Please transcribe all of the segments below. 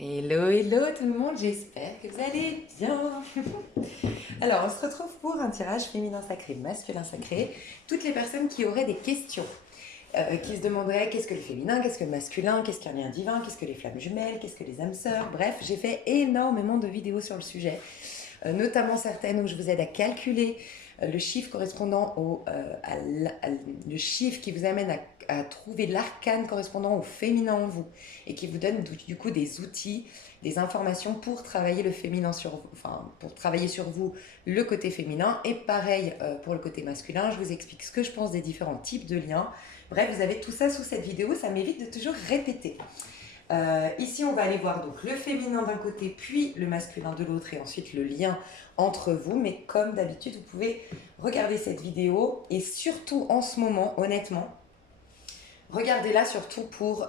Hello, hello tout le monde, j'espère que vous allez bien. Alors, on se retrouve pour un tirage féminin sacré, masculin sacré. Toutes les personnes qui auraient des questions, qui se demanderaient qu'est-ce que le féminin, qu'est-ce que le masculin, qu'est-ce qu'un lien divin, qu'est-ce que les flammes jumelles, qu'est-ce que les âmes sœurs. Bref, j'ai fait énormément de vidéos sur le sujet, notamment certaines où je vous aide à calculer le chiffre correspondant le chiffre qui vous amène à trouver l'arcane correspondant au féminin en vous et qui vous donne du coup des outils, des informations pour travailler le féminin sur vous, enfin pour travailler sur vous le côté féminin et pareil pour le côté masculin. Je vous explique ce que je pense des différents types de liens. Bref, vous avez tout ça sous cette vidéo, ça m'évite de toujours répéter. Ici, on va aller voir donc le féminin d'un côté, puis le masculin de l'autre, et ensuite le lien entre vous. Mais comme d'habitude, vous pouvez regarder cette vidéo, et surtout en ce moment, honnêtement, regardez-la surtout pour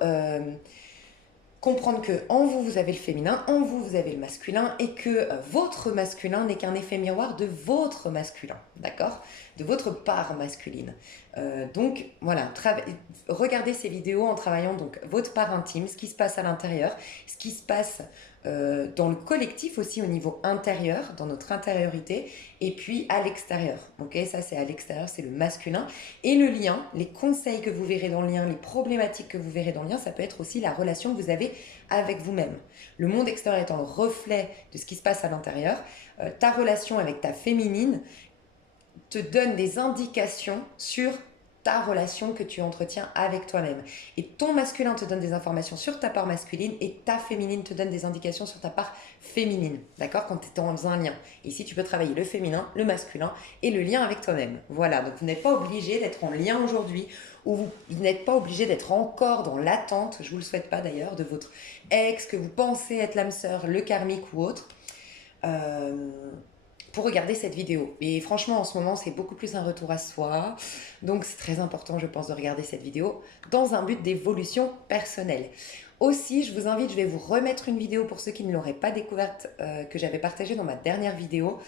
comprendre que en vous, vous avez le féminin, en vous, vous avez le masculin, et que votre masculin n'est qu'un effet miroir de votre masculin, d'accord? De votre part masculine. Donc voilà, regardez ces vidéos en travaillant donc votre part intime, ce qui se passe à l'intérieur, ce qui se passe dans le collectif aussi au niveau intérieur, dans notre intériorité, et puis à l'extérieur. Ok, ça c'est à l'extérieur, c'est le masculin. Et le lien, les conseils que vous verrez dans le lien, les problématiques que vous verrez dans le lien, ça peut être aussi la relation que vous avez avec vous-même. Le monde extérieur étant le reflet de ce qui se passe à l'intérieur, ta relation avec ta féminine te donne des indications sur ta relation que tu entretiens avec toi-même. Et ton masculin te donne des informations sur ta part masculine et ta féminine te donne des indications sur ta part féminine. D'accord? Quand tu es dans un lien. Ici, tu peux travailler le féminin, le masculin et le lien avec toi-même. Voilà, donc vous n'êtes pas obligé d'être en lien aujourd'hui ou vous n'êtes pas obligé d'être encore dans l'attente, je ne vous le souhaite pas d'ailleurs, de votre ex que vous pensez être l'âme sœur, le karmique ou autre. Pour regarder cette vidéo. Et franchement, en ce moment, c'est beaucoup plus un retour à soi. Donc, c'est très important, je pense, de regarder cette vidéo dans un but d'évolution personnelle. Aussi, je vous invite, je vais vous remettre une vidéo pour ceux qui ne l'auraient pas découverte, que j'avais partagée dans ma dernière vidéo,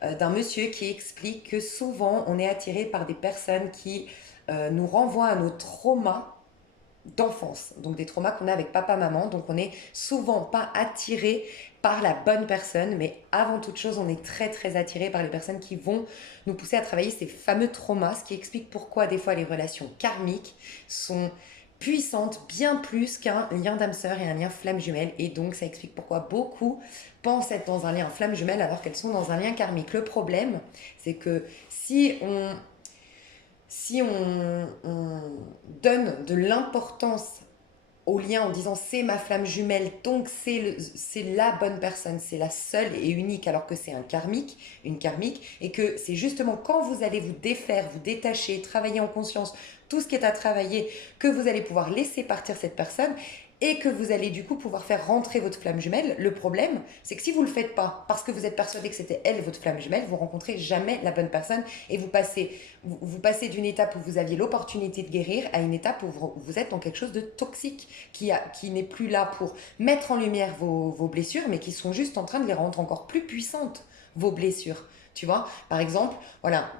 d'un monsieur qui explique que souvent, on est attiré par des personnes qui nous renvoient à nos traumas d'enfance, donc des traumas qu'on a avec papa, maman, donc on n'est souvent pas attiré par la bonne personne, mais avant toute chose, on est très très attiré par les personnes qui vont nous pousser à travailler ces fameux traumas, ce qui explique pourquoi des fois les relations karmiques sont puissantes bien plus qu'un lien d'âme sœur et un lien flamme jumelle, et donc ça explique pourquoi beaucoup pensent être dans un lien flamme jumelle alors qu'elles sont dans un lien karmique. Le problème, c'est que si on donne de l'importance au lien en disant c'est ma flamme jumelle, donc c'est la bonne personne, c'est la seule et unique, alors que c'est un karmique, une karmique, et que c'est justement quand vous allez vous défaire, vous détacher, travailler en conscience, tout ce qui est à travailler, que vous allez pouvoir laisser partir cette personne et que vous allez du coup pouvoir faire rentrer votre flamme jumelle. Le problème, c'est que si vous ne le faites pas parce que vous êtes persuadé que c'était elle votre flamme jumelle, vous rencontrez jamais la bonne personne et vous passez d'une étape où vous aviez l'opportunité de guérir à une étape où vous êtes dans quelque chose de toxique qui n'est plus là pour mettre en lumière vos blessures, mais qui sont juste en train de les rendre encore plus puissantes, vos blessures. Tu vois, par exemple, voilà,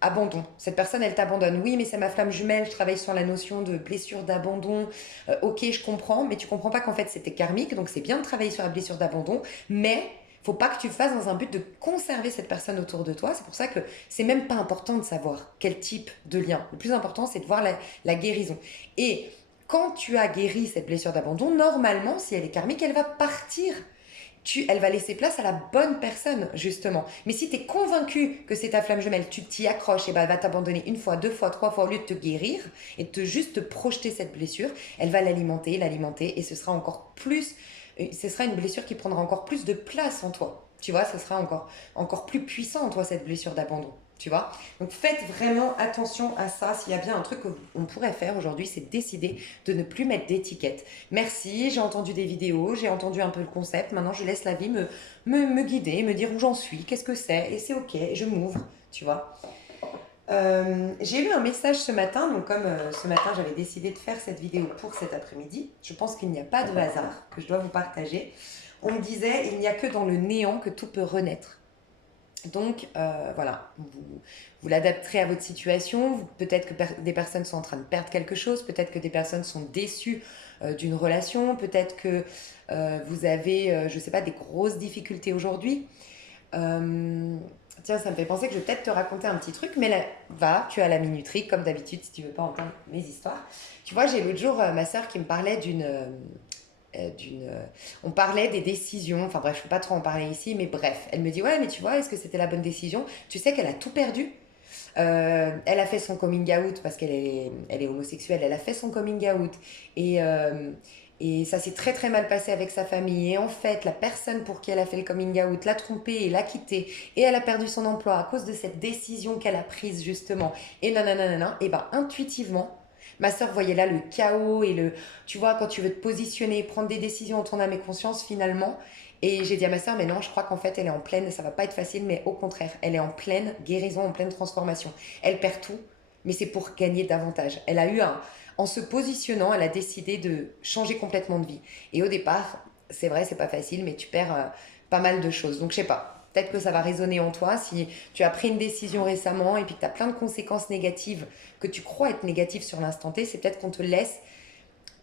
abandon. Cette personne, elle t'abandonne. Oui, mais c'est ma flamme jumelle. Je travaille sur la notion de blessure d'abandon. Ok, je comprends, mais tu comprends pas qu'en fait c'était karmique. Donc c'est bien de travailler sur la blessure d'abandon, mais faut pas que tu le fasses dans un but de conserver cette personne autour de toi. C'est pour ça que c'est même pas important de savoir quel type de lien. Le plus important, c'est de voir la guérison. Et quand tu as guéri cette blessure d'abandon, normalement, si elle est karmique, elle va partir. Elle va laisser place à la bonne personne, justement. Mais si tu es convaincu que c'est ta flamme jumelle, tu t'y accroches, et ben elle va t'abandonner une fois, deux fois, trois fois, au lieu de te guérir et de juste te projeter cette blessure, elle va l'alimenter, et ce sera encore plus, ce sera une blessure qui prendra encore plus de place en toi. Tu vois, ce sera encore plus puissant en toi, cette blessure d'abandon. Tu vois? Donc faites vraiment attention à ça. S'il y a bien un truc qu'on pourrait faire aujourd'hui, c'est décider de ne plus mettre d'étiquette. Merci, j'ai entendu des vidéos, j'ai entendu un peu le concept. Maintenant, je laisse la vie me guider, me dire où j'en suis, qu'est-ce que c'est, et c'est ok, je m'ouvre, tu vois. J'ai eu un message ce matin, donc comme ce matin j'avais décidé de faire cette vidéo pour cet après-midi, je pense qu'il n'y a pas de hasard que je dois vous partager. On me disait, il n'y a que dans le néant que tout peut renaître. Donc, voilà, vous l'adapterez à votre situation. Peut-être que des personnes sont en train de perdre quelque chose, peut-être que des personnes sont déçues d'une relation, peut-être que vous avez, je ne sais pas, des grosses difficultés aujourd'hui. Euh, Tiens, ça me fait penser que je vais peut-être te raconter un petit truc, mais là, va, tu as la minuterie, comme d'habitude, si tu veux pas entendre mes histoires. Tu vois, j'ai l'autre jour ma soeur qui me parlait on parlait des décisions, enfin bref, je ne peux pas trop en parler ici, mais bref, elle me dit, ouais, mais tu vois, est-ce que c'était la bonne décision? Tu sais qu'elle a tout perdu. Elle a fait son coming out parce elle est homosexuelle, elle a fait son coming out et, euh, et ça s'est très très mal passé avec sa famille. Et en fait, la personne pour qui elle a fait le coming out l'a trompée et l'a quittée et elle a perdu son emploi à cause de cette décision qu'elle a prise justement. Et nanana, et ben intuitivement, ma soeur voyait là le chaos et tu vois, quand tu veux te positionner, prendre des décisions en ton âme et conscience finalement. Et j'ai dit à ma soeur, mais non, je crois qu'en fait, elle est en pleine, ça va pas être facile, mais au contraire, elle est en pleine guérison, en pleine transformation. Elle perd tout, mais c'est pour gagner davantage. En se positionnant, elle a décidé de changer complètement de vie. Et au départ, c'est vrai, c'est pas facile, mais tu perds pas mal de choses. Donc je sais pas, peut-être que ça va résonner en toi si tu as pris une décision récemment et puis que tu as plein de conséquences négatives que tu crois être négatives sur l'instant T, c'est peut-être qu'on te laisse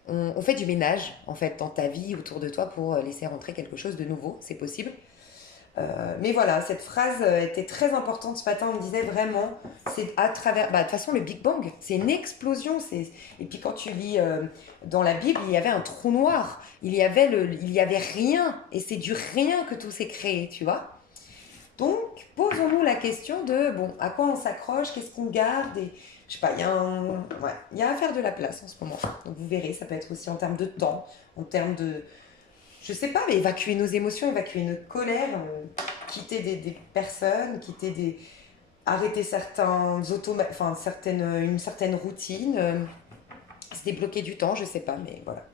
on fait du ménage en fait dans ta vie autour de toi pour laisser rentrer quelque chose de nouveau, c'est possible. Mais voilà, cette phrase était très importante ce matin. On me disait vraiment, c'est à travers. Bah, de toute façon, le Big Bang, c'est une explosion. Et puis quand tu lis dans la Bible, il y avait un trou noir. Il y avait rien. Et c'est du rien que tout s'est créé, tu vois. Donc, posons-nous la question de, bon, à quoi on s'accroche, qu'est-ce qu'on garde et, je sais pas, ouais, il y a à faire de la place en ce moment. Donc, vous verrez, ça peut être aussi en termes de temps, en termes de, je sais pas, mais évacuer nos émotions, évacuer notre colère, quitter des personnes, arrêter une certaine routine, se débloquer du temps, je sais pas, mais voilà.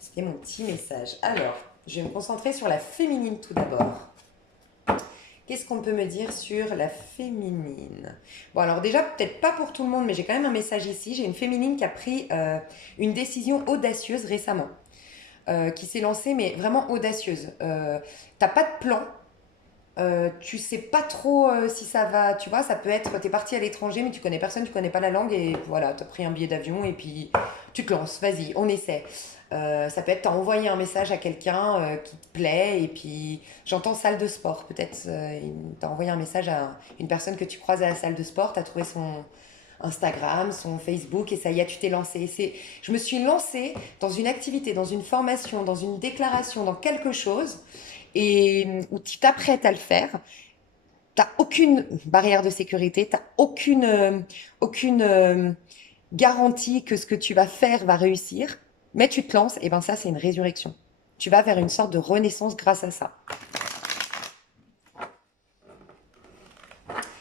C'était mon petit message. Alors, je vais me concentrer sur la féminine tout d'abord. Qu'est-ce qu'on peut me dire sur la féminine? Bon, alors déjà, peut-être pas pour tout le monde, mais j'ai quand même un message ici. J'ai une féminine qui a pris une décision audacieuse récemment, qui s'est lancée, mais vraiment audacieuse. T'as pas de plan, tu sais pas trop si ça va, tu vois, ça peut être, t'es parti à l'étranger, mais tu connais personne, tu connais pas la langue, et voilà, t'as pris un billet d'avion, et puis tu te lances, vas-y, on essaie. Ça peut être, t'as envoyé un message à quelqu'un qui te plaît, et puis j'entends salle de sport, peut-être, t'as envoyé un message à une personne que tu croises à la salle de sport, t'as trouvé son Instagram, son Facebook, et ça y est, tu t'es lancé. Je me suis lancée dans une activité, dans une formation, dans une déclaration, dans quelque chose, et où tu t'apprêtes à le faire, t'as aucune barrière de sécurité, t'as aucune garantie que ce que tu vas faire va réussir, mais tu te lances, et ben ça c'est une résurrection. Tu vas vers une sorte de renaissance grâce à ça.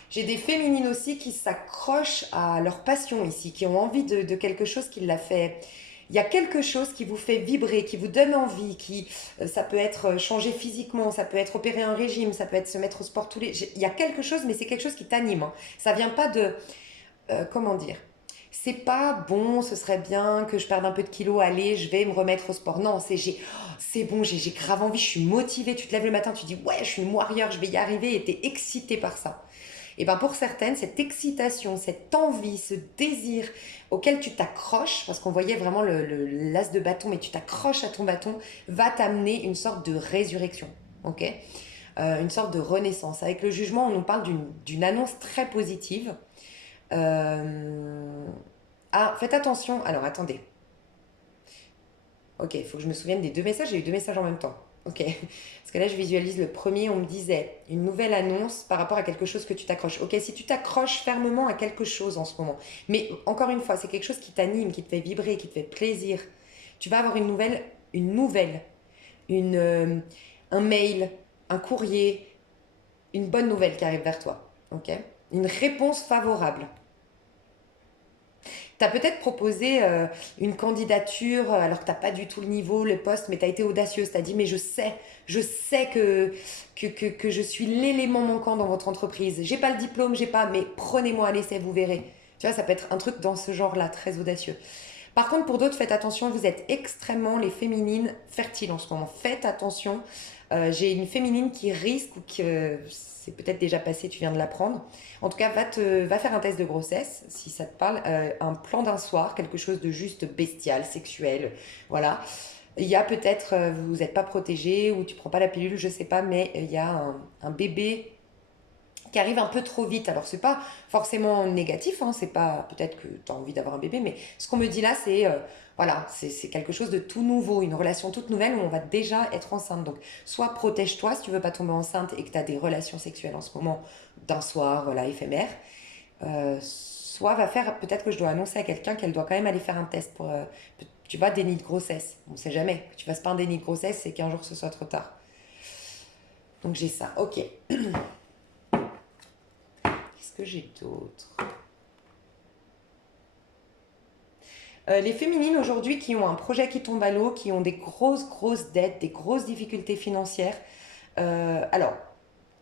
J'ai des féminines aussi qui s'accrochent à leur passion ici, qui ont envie de quelque chose qui l'a fait. Il y a quelque chose qui vous fait vibrer, qui vous donne envie, ça peut être changer physiquement, ça peut être opérer un régime, ça peut être se mettre au sport tous les... Il y a quelque chose, mais c'est quelque chose qui t'anime, hein. Ça vient pas de... comment dire? C'est pas bon, ce serait bien que je perde un peu de kilos, allez, je vais me remettre au sport. Non, c'est bon, j'ai grave envie, je suis motivée. Tu te lèves le matin, tu dis, ouais, je suis une warrior, je vais y arriver, et t'es excitée par ça. Et bien pour certaines, cette excitation, cette envie, ce désir auquel tu t'accroches, parce qu'on voyait vraiment l'as de bâton, mais tu t'accroches à ton bâton, va t'amener une sorte de résurrection. Ok, une sorte de renaissance. Avec le jugement, on nous parle d'une annonce très positive. Euh, Ah, faites attention. Alors attendez. Ok, il faut que je me souvienne des deux messages. J'ai eu deux messages en même temps. Ok. Parce que là, je visualise le premier. On me disait une nouvelle annonce par rapport à quelque chose que tu t'accroches. Ok, si tu t'accroches fermement à quelque chose en ce moment, mais encore une fois, c'est quelque chose qui t'anime, qui te fait vibrer, qui te fait plaisir, tu vas avoir une, euh, un mail, un courrier, une bonne nouvelle qui arrive vers toi. Ok, une réponse favorable. Tu as peut-être proposé une candidature alors que tu n'as pas du tout le niveau, le poste, mais tu as été audacieuse. Tu as dit, mais je sais que je suis l'élément manquant dans votre entreprise. J'ai pas le diplôme, j'ai pas, mais prenez-moi à l'essai, vous verrez. Tu vois, ça peut être un truc dans ce genre-là, très audacieux. Par contre, pour d'autres, faites attention, vous êtes extrêmement les féminines fertiles en ce moment. Faites attention. J'ai une féminine qui risque, ou que c'est peut-être déjà passé, tu viens de l'apprendre. En tout cas, va faire un test de grossesse, si ça te parle. Un plan d'un soir, quelque chose de juste bestial, sexuel. Voilà. Il y a peut-être, vous n'êtes pas protégé ou tu prends pas la pilule, je sais pas, mais il y a un bébé qui arrive un peu trop vite. Alors, c'est pas forcément négatif, hein, c'est pas peut-être que tu as envie d'avoir un bébé, mais ce qu'on me dit là, c'est voilà, c'est quelque chose de tout nouveau, une relation toute nouvelle où on va déjà être enceinte. Donc, soit protège-toi si tu veux pas tomber enceinte et que tu as des relations sexuelles en ce moment d'un soir, voilà, éphémère. Soit va faire, peut-être que je dois annoncer à quelqu'un qu'elle doit quand même aller faire un test pour, tu vois, déni de grossesse. On sait jamais. Que tu fasses pas un déni de grossesse, c'est qu'un jour ce soit trop tard. Donc j'ai ça. Ok. Qu'est-ce que j'ai d'autre? Les féminines aujourd'hui qui ont un projet qui tombe à l'eau, qui ont des grosses dettes, des grosses difficultés financières. Alors,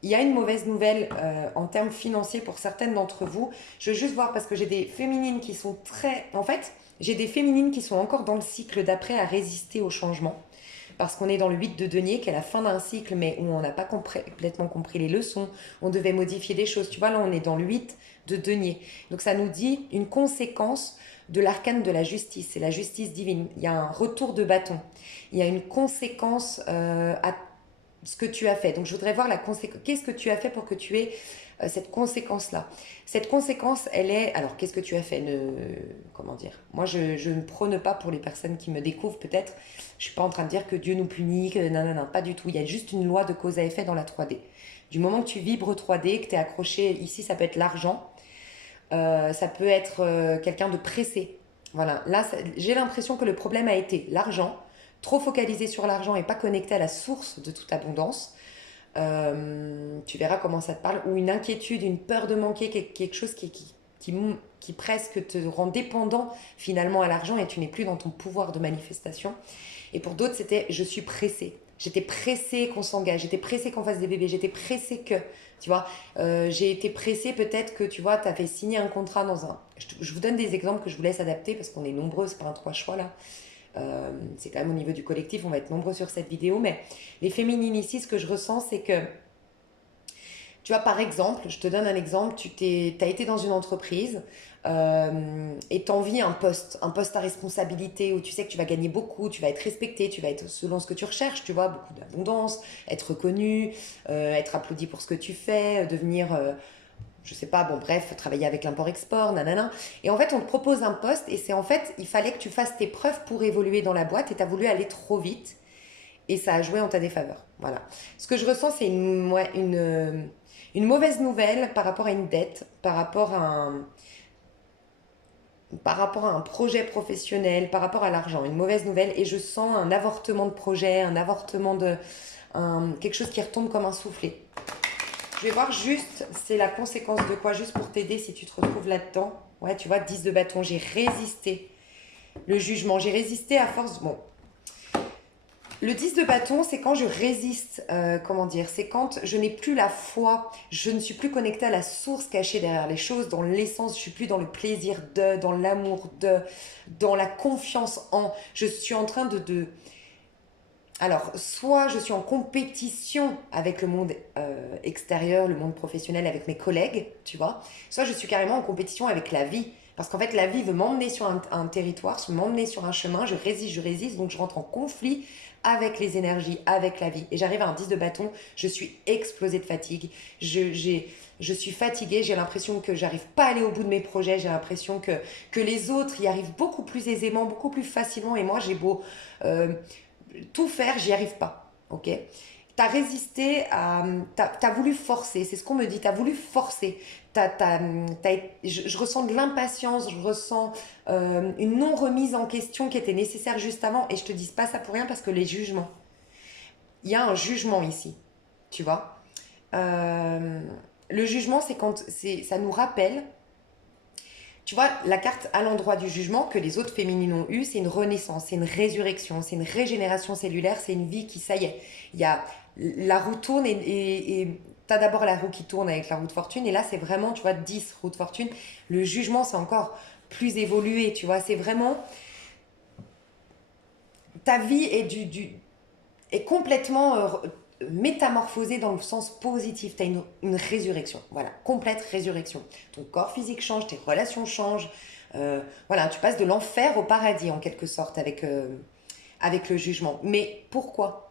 il y a une mauvaise nouvelle en termes financiers pour certaines d'entre vous. Je veux juste voir parce que j'ai des féminines qui sont très... En fait, j'ai des féminines qui sont encore dans le cycle d'après à résister au changement. Parce qu'on est dans le 8 de denier, qui est la fin d'un cycle, mais où on n'a pas complètement compris les leçons. On devait modifier des choses. Tu vois, là, on est dans le 8 de denier. Donc, ça nous dit une conséquence de l'arcane de la justice. C'est la justice divine. Il y a un retour de bâton. Il y a une conséquence à ce que tu as fait. Donc, je voudrais voir la conséquence. Qu'est-ce que tu as fait pour que tu aies cette conséquence-là? Cette conséquence, elle est... Alors, qu'est-ce que tu as fait? Comment dire? Moi, je ne prône pas pour les personnes qui me découvrent, peut-être. Je ne suis pas en train de dire que Dieu nous punit, que non, pas du tout. Il y a juste une loi de cause à effet dans la 3D. Du moment que tu vibres 3D, que tu es accroché, ici, ça peut être l'argent. Ça peut être quelqu'un de pressé. Voilà. Là, j'ai l'impression que le problème a été l'argent. Trop focalisé sur l'argent et pas connecté à la source de toute abondance. Tu verras comment ça te parle. Ou une inquiétude, une peur de manquer, quelque chose qui presque te rend dépendant finalement à l'argent et tu n'es plus dans ton pouvoir de manifestation. Et pour d'autres, c'était je suis pressée. J'étais pressée qu'on s'engage, j'étais pressée qu'on fasse des bébés, j'étais pressée que, tu vois, j'ai été pressée peut-être que, tu vois, tu avais signé un contrat dans un... Je vous donne des exemples que je vous laisse adapter parce qu'on est nombreux, c'est pas un trois choix là. C'est quand même au niveau du collectif, on va être nombreux sur cette vidéo, mais les féminines ici, ce que je ressens, c'est que, tu vois, par exemple, je te donne un exemple, tu as été dans une entreprise et tu envies un poste à responsabilité où tu sais que tu vas gagner beaucoup, tu vas être respecté, tu vas être selon ce que tu recherches, tu vois, beaucoup d'abondance, être reconnu, être applaudi pour ce que tu fais, devenir... je sais pas, bon bref, travailler avec l'import-export, nanana. Et en fait, on te propose un poste et c'est en fait, il fallait que tu fasses tes preuves pour évoluer dans la boîte et tu as voulu aller trop vite et ça a joué en ta défaveur. Voilà. Ce que je ressens, c'est une mauvaise nouvelle par rapport à une dette, par rapport à un projet professionnel, par rapport à l'argent. Une mauvaise nouvelle et je sens un avortement de projet, un avortement de... quelque chose qui retombe comme un soufflet. Je vais voir juste, c'est la conséquence de quoi, juste pour t'aider si tu te retrouves là-dedans. Ouais, tu vois, 10 de bâton, j'ai résisté. Le jugement, j'ai résisté à force... Bon. Le 10 de bâton, c'est quand je résiste, comment dire, c'est quand je n'ai plus la foi, je ne suis plus connectée à la source cachée derrière les choses, dans l'essence, je suis plus dans le plaisir de, dans l'amour de, dans la confiance en... Je suis en train de alors, soit je suis en compétition avec le monde extérieur, le monde professionnel, avec mes collègues, tu vois, soit je suis carrément en compétition avec la vie. Parce qu'en fait, la vie veut m'emmener sur un territoire, m'emmener sur un chemin, je résiste, donc je rentre en conflit avec les énergies, avec la vie. Et j'arrive à un 10 de bâton, je suis explosée de fatigue, je suis fatiguée, j'ai l'impression que j'arrive pas à aller au bout de mes projets, j'ai l'impression que les autres y arrivent beaucoup plus aisément, beaucoup plus facilement, et moi j'ai beau... tout faire, j'y arrive pas. Ok? T'as résisté à. T'as voulu forcer, c'est ce qu'on me dit. T'as voulu forcer. Je ressens de l'impatience, je ressens une non-remise en question qui était nécessaire juste avant. Et je te dis pas ça pour rien parce que les jugements. Il y a un jugement ici. Tu vois? Le jugement, c'est quand. Ça nous rappelle. Tu vois, la carte à l'endroit du jugement que les autres féminines ont eu, c'est une renaissance, c'est une résurrection, c'est une régénération cellulaire, c'est une vie qui, ça y est, il y a, la roue tourne et tu as d'abord la roue qui tourne avec la roue de fortune et là c'est vraiment, tu vois, 10 roues de fortune. Le jugement c'est encore plus évolué, tu vois, c'est vraiment ta vie est complètement métamorphosée dans le sens positif. Tu as une résurrection, voilà, complète résurrection. Ton corps physique change, tes relations changent. Voilà, tu passes de l'enfer au paradis en quelque sorte avec le jugement. Mais pourquoi?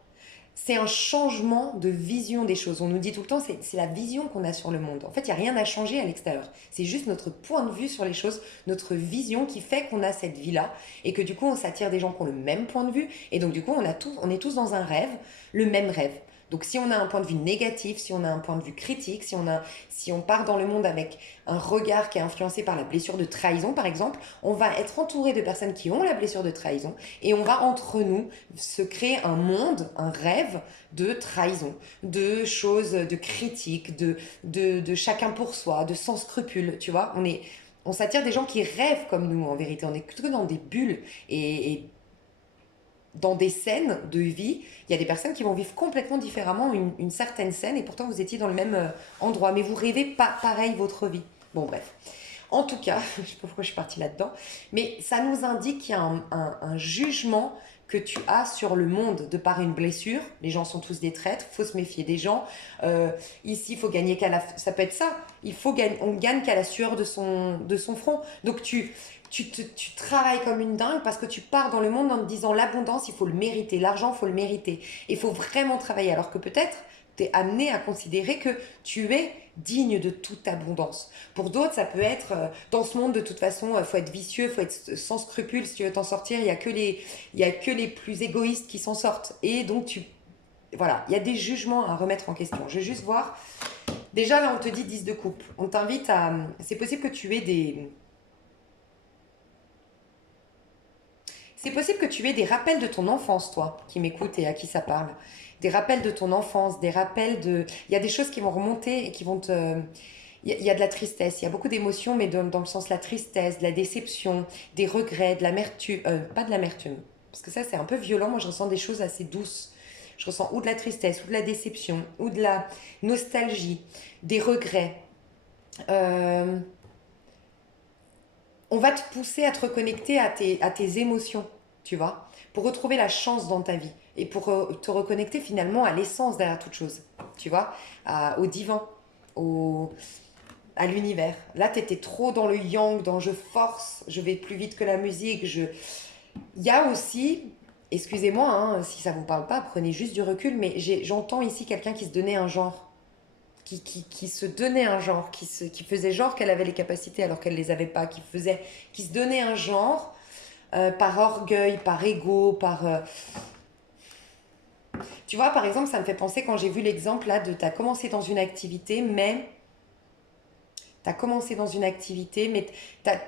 C'est un changement de vision des choses. On nous dit tout le temps, c'est la vision qu'on a sur le monde. En fait, il n'y a rien à changer à l'extérieur. C'est juste notre point de vue sur les choses, notre vision qui fait qu'on a cette vie-là et que du coup, on s'attire des gens qui ont le même point de vue. Et donc, du coup, on est tous dans un rêve, le même rêve. Donc si on a un point de vue négatif, si on a un point de vue critique, si on part dans le monde avec un regard qui est influencé par la blessure de trahison, par exemple, on va être entouré de personnes qui ont la blessure de trahison et on va entre nous se créer un monde, un rêve de trahison, de choses, de critiques, de chacun pour soi, de sans scrupules, tu vois. On s'attire des gens qui rêvent comme nous en vérité, on est que dans des bulles et dans des scènes de vie, il y a des personnes qui vont vivre complètement différemment une certaine scène et pourtant vous étiez dans le même endroit, mais vous rêvez pas pareil votre vie. Bon, bref. En tout cas, je ne sais pas pourquoi je suis partie là-dedans, mais ça nous indique qu'il y a un jugement que tu as sur le monde de par une blessure. Les gens sont tous des traîtres, il faut se méfier des gens. Ici, il faut gagner qu'à la... Ça peut être ça. On gagne qu'à la sueur de son front. Donc tu travailles comme une dingue parce que tu pars dans le monde en te disant l'abondance, il faut le mériter, l'argent, il faut le mériter. Et il faut vraiment travailler. Alors que peut-être, tu es amené à considérer que tu es digne de toute abondance. Pour d'autres, ça peut être, dans ce monde, de toute façon, il faut être vicieux, il faut être sans scrupules si tu veux t'en sortir. Il y a que les plus égoïstes qui s'en sortent. Et donc, voilà, il y a des jugements à remettre en question. Je vais juste voir. Déjà, là, on te dit 10 de coupe. On t'invite à... C'est possible que tu aies des... C'est possible que tu aies des rappels de ton enfance, toi, qui m'écoutes et à qui ça parle. Des rappels de ton enfance, des rappels de... Il y a des choses qui vont remonter et qui vont te... Il y a de la tristesse, il y a beaucoup d'émotions, mais dans le sens de la tristesse, de la déception, des regrets, de l'amertume. Pas de l'amertume, parce que ça, c'est un peu violent. Moi, je ressens des choses assez douces. Je ressens ou de la tristesse, ou de la déception, ou de la nostalgie, des regrets. Euh, on va te pousser à te reconnecter à tes émotions, tu vois, pour retrouver la chance dans ta vie et pour te reconnecter finalement à l'essence derrière toute chose, tu vois, au divin, au, à l'univers. Là, tu étais trop dans le yang, dans je force, je vais plus vite que la musique. Il y a aussi, excusez-moi hein, si ça vous parle pas, prenez juste du recul, mais j'entends ici quelqu'un qui se donnait un genre. Qui se donnait un genre, qui faisait genre qu'elle avait les capacités alors qu'elle les avait pas, qui se donnait un genre par orgueil, par ego, Tu vois, par exemple, ça me fait penser quand j'ai vu l'exemple là de t'as commencé dans une activité, mais t'as,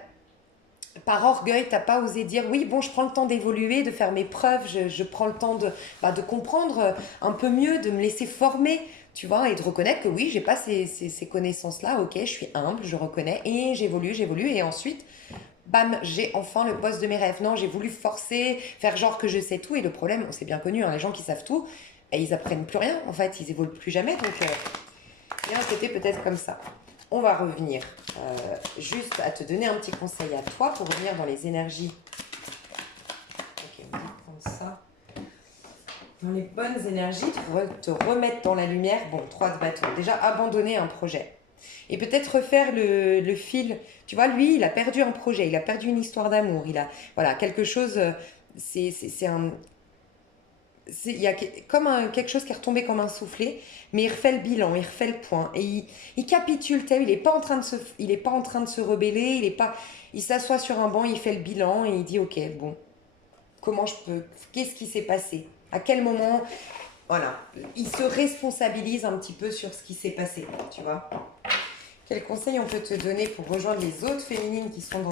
par orgueil, t'as pas osé dire oui, bon, je prends le temps d'évoluer, de faire mes preuves, je prends le temps de comprendre un peu mieux, de me laisser former, tu vois, et de reconnaître que oui, j'ai pas ces connaissances-là, ok, je suis humble, je reconnais, et j'évolue, et ensuite, bam, j'ai enfin le poste de mes rêves. Non, j'ai voulu forcer, faire genre que je sais tout, et le problème, c'est bien connu, hein, les gens qui savent tout, et ils apprennent plus rien, en fait, ils évoluent plus jamais, donc bien, c'était peut-être comme ça. On va revenir juste à te donner un petit conseil à toi pour revenir dans les énergies. Ok, on va prendre ça. Dans les bonnes énergies, te remettre dans la lumière. Bon, 3 de bâton. Déjà, abandonner un projet. Et peut-être refaire le fil. Tu vois, lui, il a perdu un projet, il a perdu une histoire d'amour. Voilà, quelque chose. C'est un, il y a comme quelque chose qui est retombé comme un soufflet, mais il refait le bilan, il refait le point et il capitule. T'as vu, il est pas en train de se rebeller, il s'assoit sur un banc, il fait le bilan et il dit ok, bon, comment je peux, qu'est-ce qui s'est passé, à quel moment, voilà, il se responsabilise un petit peu sur ce qui s'est passé, tu vois. Quel conseil on peut te donner pour rejoindre les autres féminines qui sont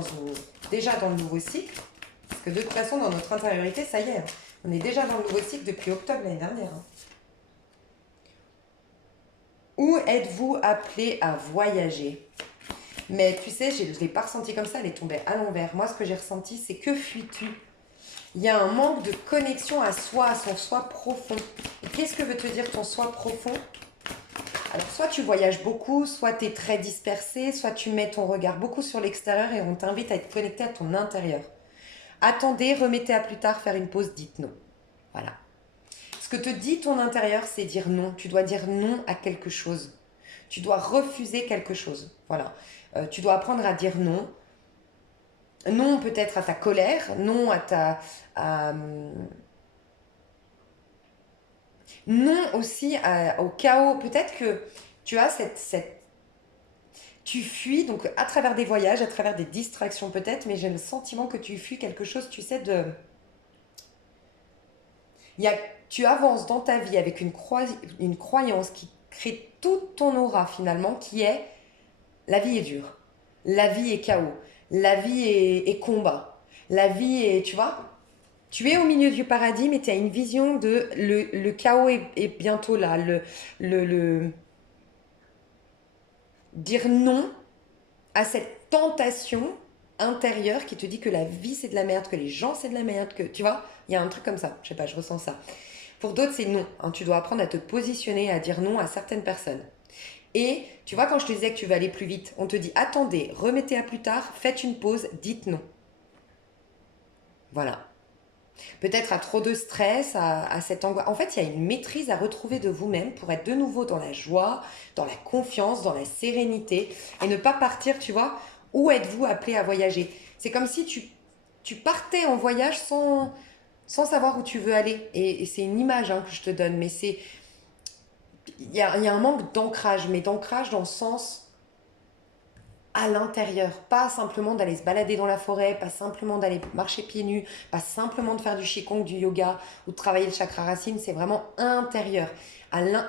déjà dans le nouveau cycle? Parce que de toute façon, dans notre intériorité, ça y est, on est déjà dans le nouveau cycle depuis octobre l'année dernière. Où êtes-vous appelé à voyager? Mais tu sais, je ne l'ai pas ressenti comme ça, elle est tombée à l'envers. Moi, ce que j'ai ressenti, c'est que fuis-tu? Il y a un manque de connexion à soi, à son soi profond. Et qu'est-ce que veut te dire ton soi profond? Alors, soit tu voyages beaucoup, soit tu es très dispersé, soit tu mets ton regard beaucoup sur l'extérieur et on t'invite à être connecté à ton intérieur. Attendez, remettez à plus tard, faire une pause, dites non. Voilà. Ce que te dit ton intérieur, c'est dire non. Tu dois dire non à quelque chose. Tu dois refuser quelque chose. Voilà. Tu dois apprendre à dire non. Non peut-être à ta colère, non à ta... non aussi au chaos. Peut-être que tu as tu fuis, donc à travers des voyages, à travers des distractions peut-être, mais j'ai le sentiment que tu fuis quelque chose, tu sais, de... Il y a... Tu avances dans ta vie avec une croyance qui crée toute ton aura finalement, qui est la vie est dure, la vie est chaos, la vie est combat, la vie est... Tu vois, tu es au milieu du paradis, mais tu as une vision de le chaos est bientôt là. Dire non à cette tentation intérieure qui te dit que la vie c'est de la merde, que les gens c'est de la merde, que tu vois, il y a un truc comme ça, je sais pas, je ressens ça. Pour d'autres c'est non, hein, tu dois apprendre à te positionner, à dire non à certaines personnes. Et tu vois, quand je te disais que tu vas aller plus vite, on te dit attendez, remettez à plus tard, faites une pause, dites non. Voilà. Peut-être à trop de stress, à cette angoisse. En fait, il y a une maîtrise à retrouver de vous-même pour être de nouveau dans la joie, dans la confiance, dans la sérénité et ne pas partir, tu vois, où êtes-vous appelé à voyager. C'est comme si tu partais en voyage sans savoir où tu veux aller. Et c'est une image hein, que je te donne, mais il y a un manque d'ancrage, mais d'ancrage dans le sens à l'intérieur, pas simplement d'aller se balader dans la forêt, pas simplement d'aller marcher pieds nus, pas simplement de faire du qigong, du yoga ou de travailler le chakra racine, c'est vraiment intérieur,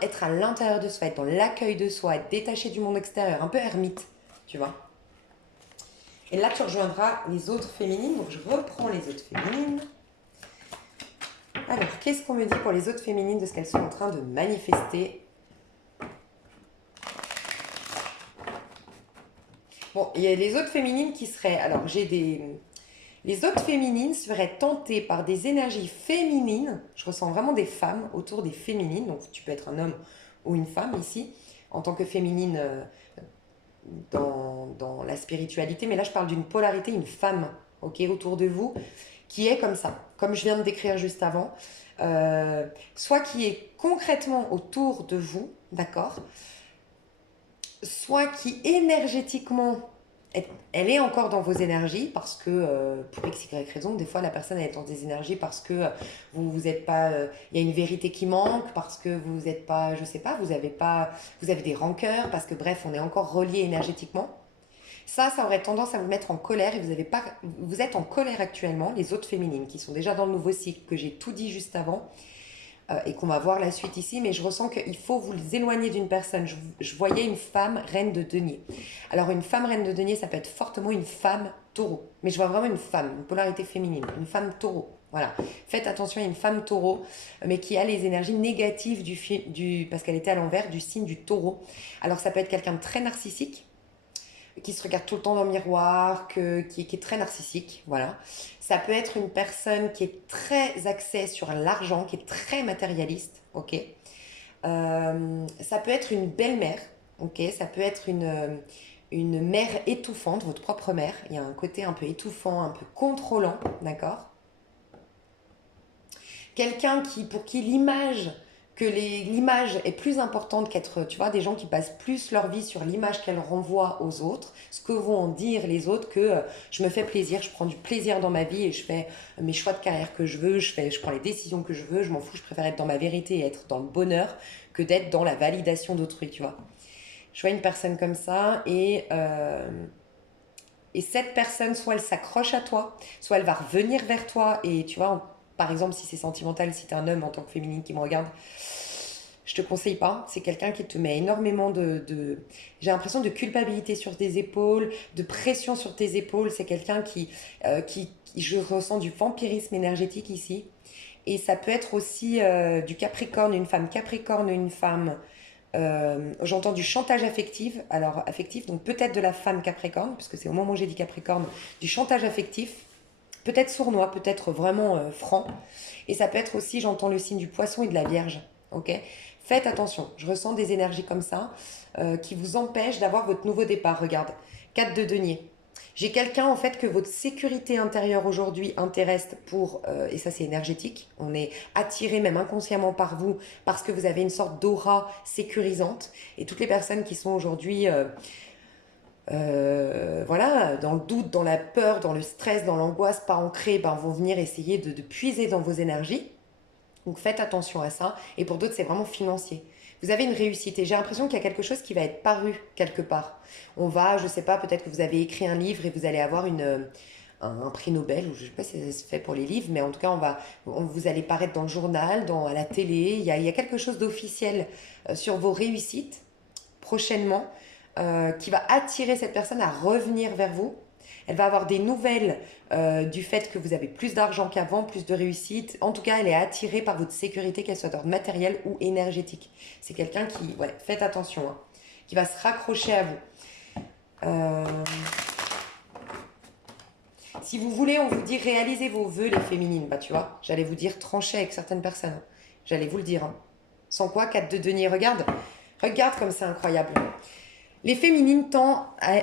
être à l'intérieur de soi, être dans l'accueil de soi, être détaché du monde extérieur, un peu ermite, tu vois. Et là, tu rejoindras les autres féminines, donc je reprends les autres féminines. Alors, qu'est-ce qu'on me dit pour les autres féminines de ce qu'elles sont en train de manifester? Bon, il y a les autres féminines qui seraient... Alors, les autres féminines seraient tentées par des énergies féminines. Je ressens vraiment des femmes autour des féminines. Donc, tu peux être un homme ou une femme ici, en tant que féminine dans la spiritualité. Mais là, je parle d'une polarité, une femme, ok, autour de vous, qui est comme ça, comme je viens de décrire juste avant. Soit qui est concrètement autour de vous, d'accord, soit qui énergétiquement, elle est encore dans vos énergies parce que, pour x, y raison, des fois la personne elle est dans des énergies parce que vous êtes pas, il y a une vérité qui manque, parce que vous n'êtes pas, je sais pas, vous avez des rancœurs, parce que bref, on est encore relié énergétiquement. Ça aurait tendance à vous mettre en colère et vous êtes en colère actuellement, les autres féminines qui sont déjà dans le nouveau cycle que j'ai tout dit juste avant et qu'on va voir la suite ici, mais je ressens qu'il faut vous éloigner d'une personne. Je voyais une femme reine de denier. Alors une femme reine de denier, ça peut être fortement une femme taureau, mais je vois vraiment une femme, une polarité féminine, une femme taureau. Voilà, faites attention à une femme taureau, mais qui a les énergies négatives parce qu'elle était à l'envers du signe du taureau. Alors ça peut être quelqu'un de très narcissique, qui se regarde tout le temps dans le miroir, qui est très narcissique, voilà. Ça peut être une personne qui est très axée sur l'argent, qui est très matérialiste, ok. Ça peut être une belle-mère, ok. Ça peut être une mère étouffante, votre propre mère. Il y a un côté un peu étouffant, un peu contrôlant, d'accord. Quelqu'un pour qui l'image est plus importante qu'être, tu vois, des gens qui passent plus leur vie sur l'image qu'elles renvoient aux autres, ce que vont en dire les autres, que je me fais plaisir, je prends du plaisir dans ma vie et je fais mes choix de carrière que je veux, je prends les décisions que je veux, je m'en fous, je préfère être dans ma vérité et être dans le bonheur que d'être dans la validation d'autrui, tu vois. Je vois une personne comme ça et cette personne, soit elle s'accroche à toi, soit elle va revenir vers toi. Et tu vois, par exemple, si c'est sentimental, si t'es un homme en tant que féminine qui me regarde, je te conseille pas. C'est quelqu'un qui te met énormément j'ai l'impression de culpabilité sur tes épaules, de pression sur tes épaules. C'est quelqu'un je ressens du vampirisme énergétique ici. Et ça peut être aussi du capricorne, une femme capricorne, une femme j'entends du chantage affectif, alors affectif, donc peut-être de la femme capricorne, puisque c'est au moment où j'ai dit capricorne, du chantage affectif, peut-être sournois, peut-être vraiment franc, et ça peut être aussi, j'entends le signe du poisson et de la vierge, ok. Faites attention, je ressens des énergies comme ça qui vous empêchent d'avoir votre nouveau départ, regarde, 4 de denier. J'ai quelqu'un en fait que votre sécurité intérieure aujourd'hui intéresse et ça c'est énergétique, on est attiré même inconsciemment par vous parce que vous avez une sorte d'aura sécurisante et toutes les personnes qui sont aujourd'hui voilà, dans le doute, dans la peur, dans le stress, dans l'angoisse, pas ancrées, ben, vont venir essayer de puiser dans vos énergies. Donc faites attention à ça. Et pour d'autres, c'est vraiment financier. Vous avez une réussite et j'ai l'impression qu'il y a quelque chose qui va être paru quelque part. On va, je sais pas, peut-être que vous avez écrit un livre et vous allez avoir un prix Nobel, ou je sais pas si ça se fait pour les livres, mais en tout cas, vous allez paraître dans le journal, à la télé. Il y a quelque chose d'officiel sur vos réussites prochainement qui va attirer cette personne à revenir vers vous. Elle va avoir des nouvelles du fait que vous avez plus d'argent qu'avant, plus de réussite. En tout cas, elle est attirée par votre sécurité, qu'elle soit d'ordre matériel ou énergétique. C'est quelqu'un qui, ouais, faites attention, hein, qui va se raccrocher à vous. Euh, Si vous voulez, on vous dit réalisez vos vœux, les féminines. Bah, tu vois, j'allais vous dire trancher avec certaines personnes. J'allais vous le dire, hein. Sans quoi, 4 de denier, regarde. Regarde comme c'est incroyable. Les féminines tendent à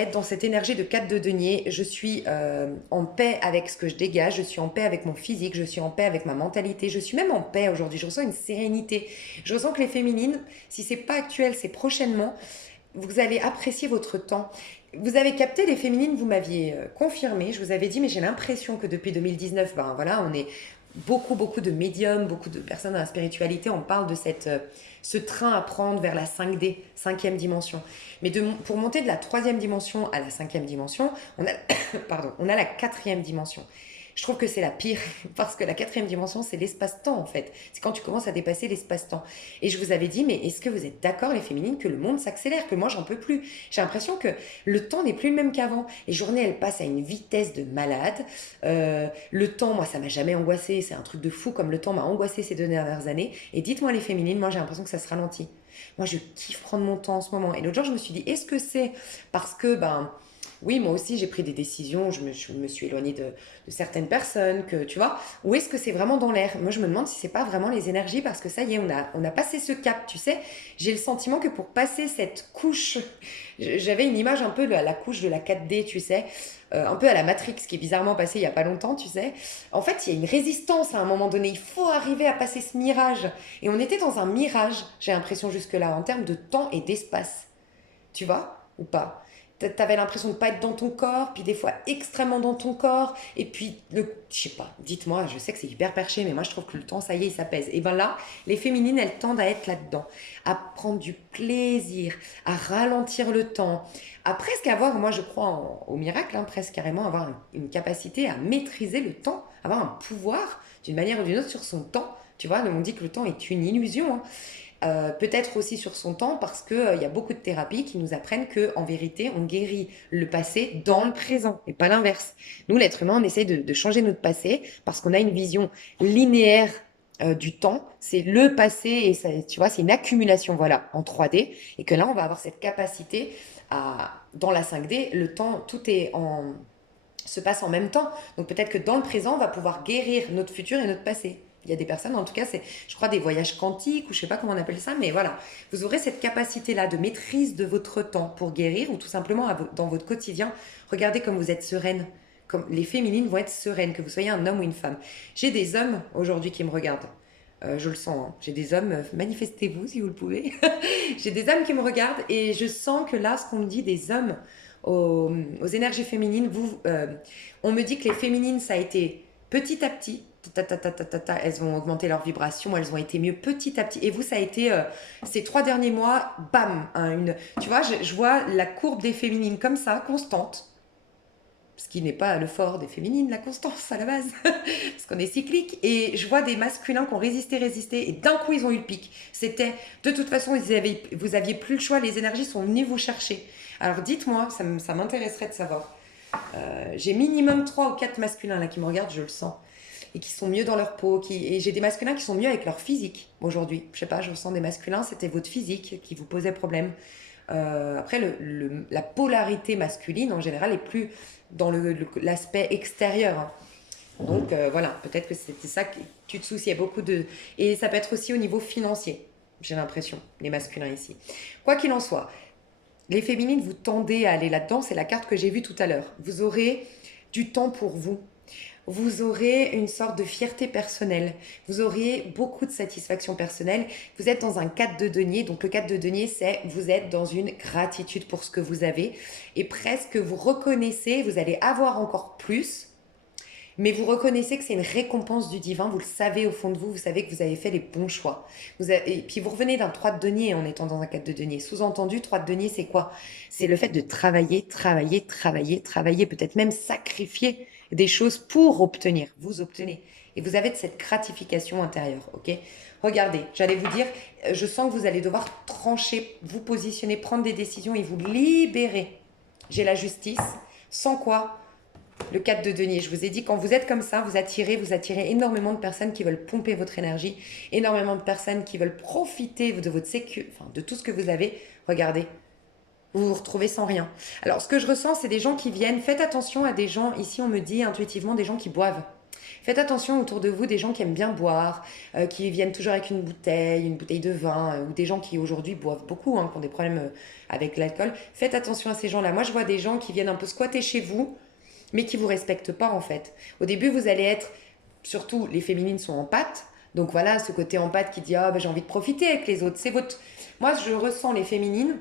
être dans cette énergie de 4 de denier. Je suis en paix avec ce que je dégage, je suis en paix avec mon physique, je suis en paix avec ma mentalité, je suis même en paix aujourd'hui. Je ressens une sérénité. Je ressens que les féminines, si c'est pas actuel, c'est prochainement, vous allez apprécier votre temps. Vous avez capté les féminines, vous m'aviez confirmé, je vous avais dit, mais j'ai l'impression que depuis 2019, ben voilà, on est beaucoup de médiums, beaucoup de personnes dans la spiritualité, on parle de ce train à prendre vers la 5D, cinquième dimension. Mais pour monter de la troisième dimension à la cinquième dimension, pardon, on a la quatrième dimension. Je trouve que c'est la pire, parce que la quatrième dimension, c'est l'espace-temps en fait. C'est quand tu commences à dépasser l'espace-temps. Et je vous avais dit, mais est-ce que vous êtes d'accord les féminines que le monde s'accélère, que moi j'en peux plus. J'ai l'impression que le temps n'est plus le même qu'avant. Les journées, elles passent à une vitesse de malade. Le temps, moi ça m'a jamais angoissé, c'est un truc de fou comme le temps m'a angoissé ces 2 dernières années. Et dites-moi les féminines, moi j'ai l'impression que ça se ralentit. Moi je kiffe prendre mon temps en ce moment. Et l'autre jour je me suis dit, est-ce que c'est parce que, ben... Oui, moi aussi j'ai pris des décisions, je me suis éloignée de certaines personnes, que tu vois, ou est-ce que c'est vraiment dans l'air? Moi je me demande si c'est pas vraiment les énergies parce que ça y est, on a passé ce cap, tu sais. J'ai le sentiment que pour passer cette couche, j'avais une image un peu de la couche de la 4D, tu sais, un peu à la Matrix qui est bizarrement passée il y a pas longtemps, tu sais. En fait, il y a une résistance à un moment donné, il faut arriver à passer ce mirage. Et on était dans un mirage, j'ai l'impression jusque-là, en termes de temps et d'espace. Tu vois? Ou pas? T'avais l'impression de pas être dans ton corps, puis des fois extrêmement dans ton corps, et puis je sais pas, dites-moi, je sais que c'est hyper perché, mais moi je trouve que le temps, ça y est, il s'apaise. Et ben là, les féminines, elles tendent à être là-dedans, à prendre du plaisir, à ralentir le temps, à presque avoir, moi je crois au miracle, hein, presque carrément avoir une capacité à maîtriser le temps, avoir un pouvoir d'une manière ou d'une autre sur son temps. Tu vois, on dit que le temps est une illusion, hein. Peut-être aussi sur son temps parce qu'il y a beaucoup de thérapies qui nous apprennent que en vérité on guérit le passé dans le présent et pas l'inverse. Nous l'être humain on essaye de changer notre passé parce qu'on a une vision linéaire du temps, c'est le passé et ça, tu vois c'est une accumulation voilà en 3D et que là on va avoir cette capacité à dans la 5D le temps se passe en même temps. Donc peut-être que dans le présent on va pouvoir guérir notre futur et notre passé. Il y a des personnes, en tout cas, c'est, je crois, des voyages quantiques, ou je sais pas comment on appelle ça, mais voilà. Vous aurez cette capacité-là de maîtrise de votre temps pour guérir, ou tout simplement dans votre quotidien. Regardez comme vous êtes sereine. Comme les féminines vont être sereines, que vous soyez un homme ou une femme. J'ai des hommes aujourd'hui qui me regardent. Je le sens, hein. J'ai des hommes, manifestez-vous si vous le pouvez. J'ai des hommes qui me regardent et je sens que là, ce qu'on me dit des hommes aux énergies féminines, on me dit que les féminines, ça a été petit à petit, elles vont augmenter leur vibration, elles ont été mieux petit à petit. Et vous, ça a été ces 3 derniers mois, bam, hein, tu vois, je vois la courbe des féminines comme ça, constante. Ce qui n'est pas le fort des féminines, la constance à la base, parce qu'on est cyclique. Et je vois des masculins qui ont résisté, et d'un coup ils ont eu le pic. C'était, de toute façon, vous aviez plus le choix, les énergies sont venues vous chercher. Alors dites-moi, ça m'intéresserait de savoir. J'ai minimum 3 ou 4 masculins là qui me regardent, je le sens. Et qui sont mieux dans leur peau. Et j'ai des masculins qui sont mieux avec leur physique aujourd'hui. Je sais pas, je ressens des masculins, c'était votre physique qui vous posait problème. Après, la polarité masculine en général est plus dans l'aspect extérieur, hein. Donc voilà, peut-être que c'était ça que tu te souciais beaucoup de. Et ça peut être aussi au niveau financier, j'ai l'impression, les masculins ici. Quoi qu'il en soit, Les féminines, vous tendez à aller là-dedans, c'est la carte que j'ai vue tout à l'heure. Vous aurez du temps pour vous. Vous aurez une sorte de fierté personnelle. Vous aurez beaucoup de satisfaction personnelle. Vous êtes dans un 4 de denier. Donc le 4 de denier, c'est vous êtes dans une gratitude pour ce que vous avez. Et presque vous reconnaissez, vous allez avoir encore plus. Mais vous reconnaissez que c'est une récompense du divin, vous le savez au fond de vous, vous savez que vous avez fait les bons choix. Et puis vous revenez d'un 3 de denier en étant dans un 4 de denier. Sous-entendu, 3 de denier, c'est quoi? C'est le fait de travailler, travailler, travailler, travailler, peut-être même sacrifier des choses pour obtenir. Vous obtenez. Et vous avez de cette gratification intérieure, ok? Regardez, j'allais vous dire, je sens que vous allez devoir trancher, vous positionner, prendre des décisions et vous libérer. J'ai la justice, sans quoi le 4 de denier, je vous ai dit, quand vous êtes comme ça, vous attirez énormément de personnes qui veulent pomper votre énergie, énormément de personnes qui veulent profiter de votre enfin, de tout ce que vous avez. Regardez, vous vous retrouvez sans rien. Alors, ce que je ressens, c'est des gens qui viennent. Faites attention à des gens, ici on me dit intuitivement, des gens qui boivent. Faites attention autour de vous, des gens qui aiment bien boire, qui viennent toujours avec une bouteille de vin, ou des gens qui aujourd'hui boivent beaucoup, qui ont des problèmes avec l'alcool. Faites attention à ces gens-là. Moi, je vois des gens qui viennent un peu squatter chez vous, mais qui ne vous respectent pas en fait. Au début, vous allez être, surtout les féminines sont en pâte, donc voilà, ce côté en pâte qui dit ah, ben, j'ai envie de profiter avec les autres. C'est votre... Moi, je ressens les féminines,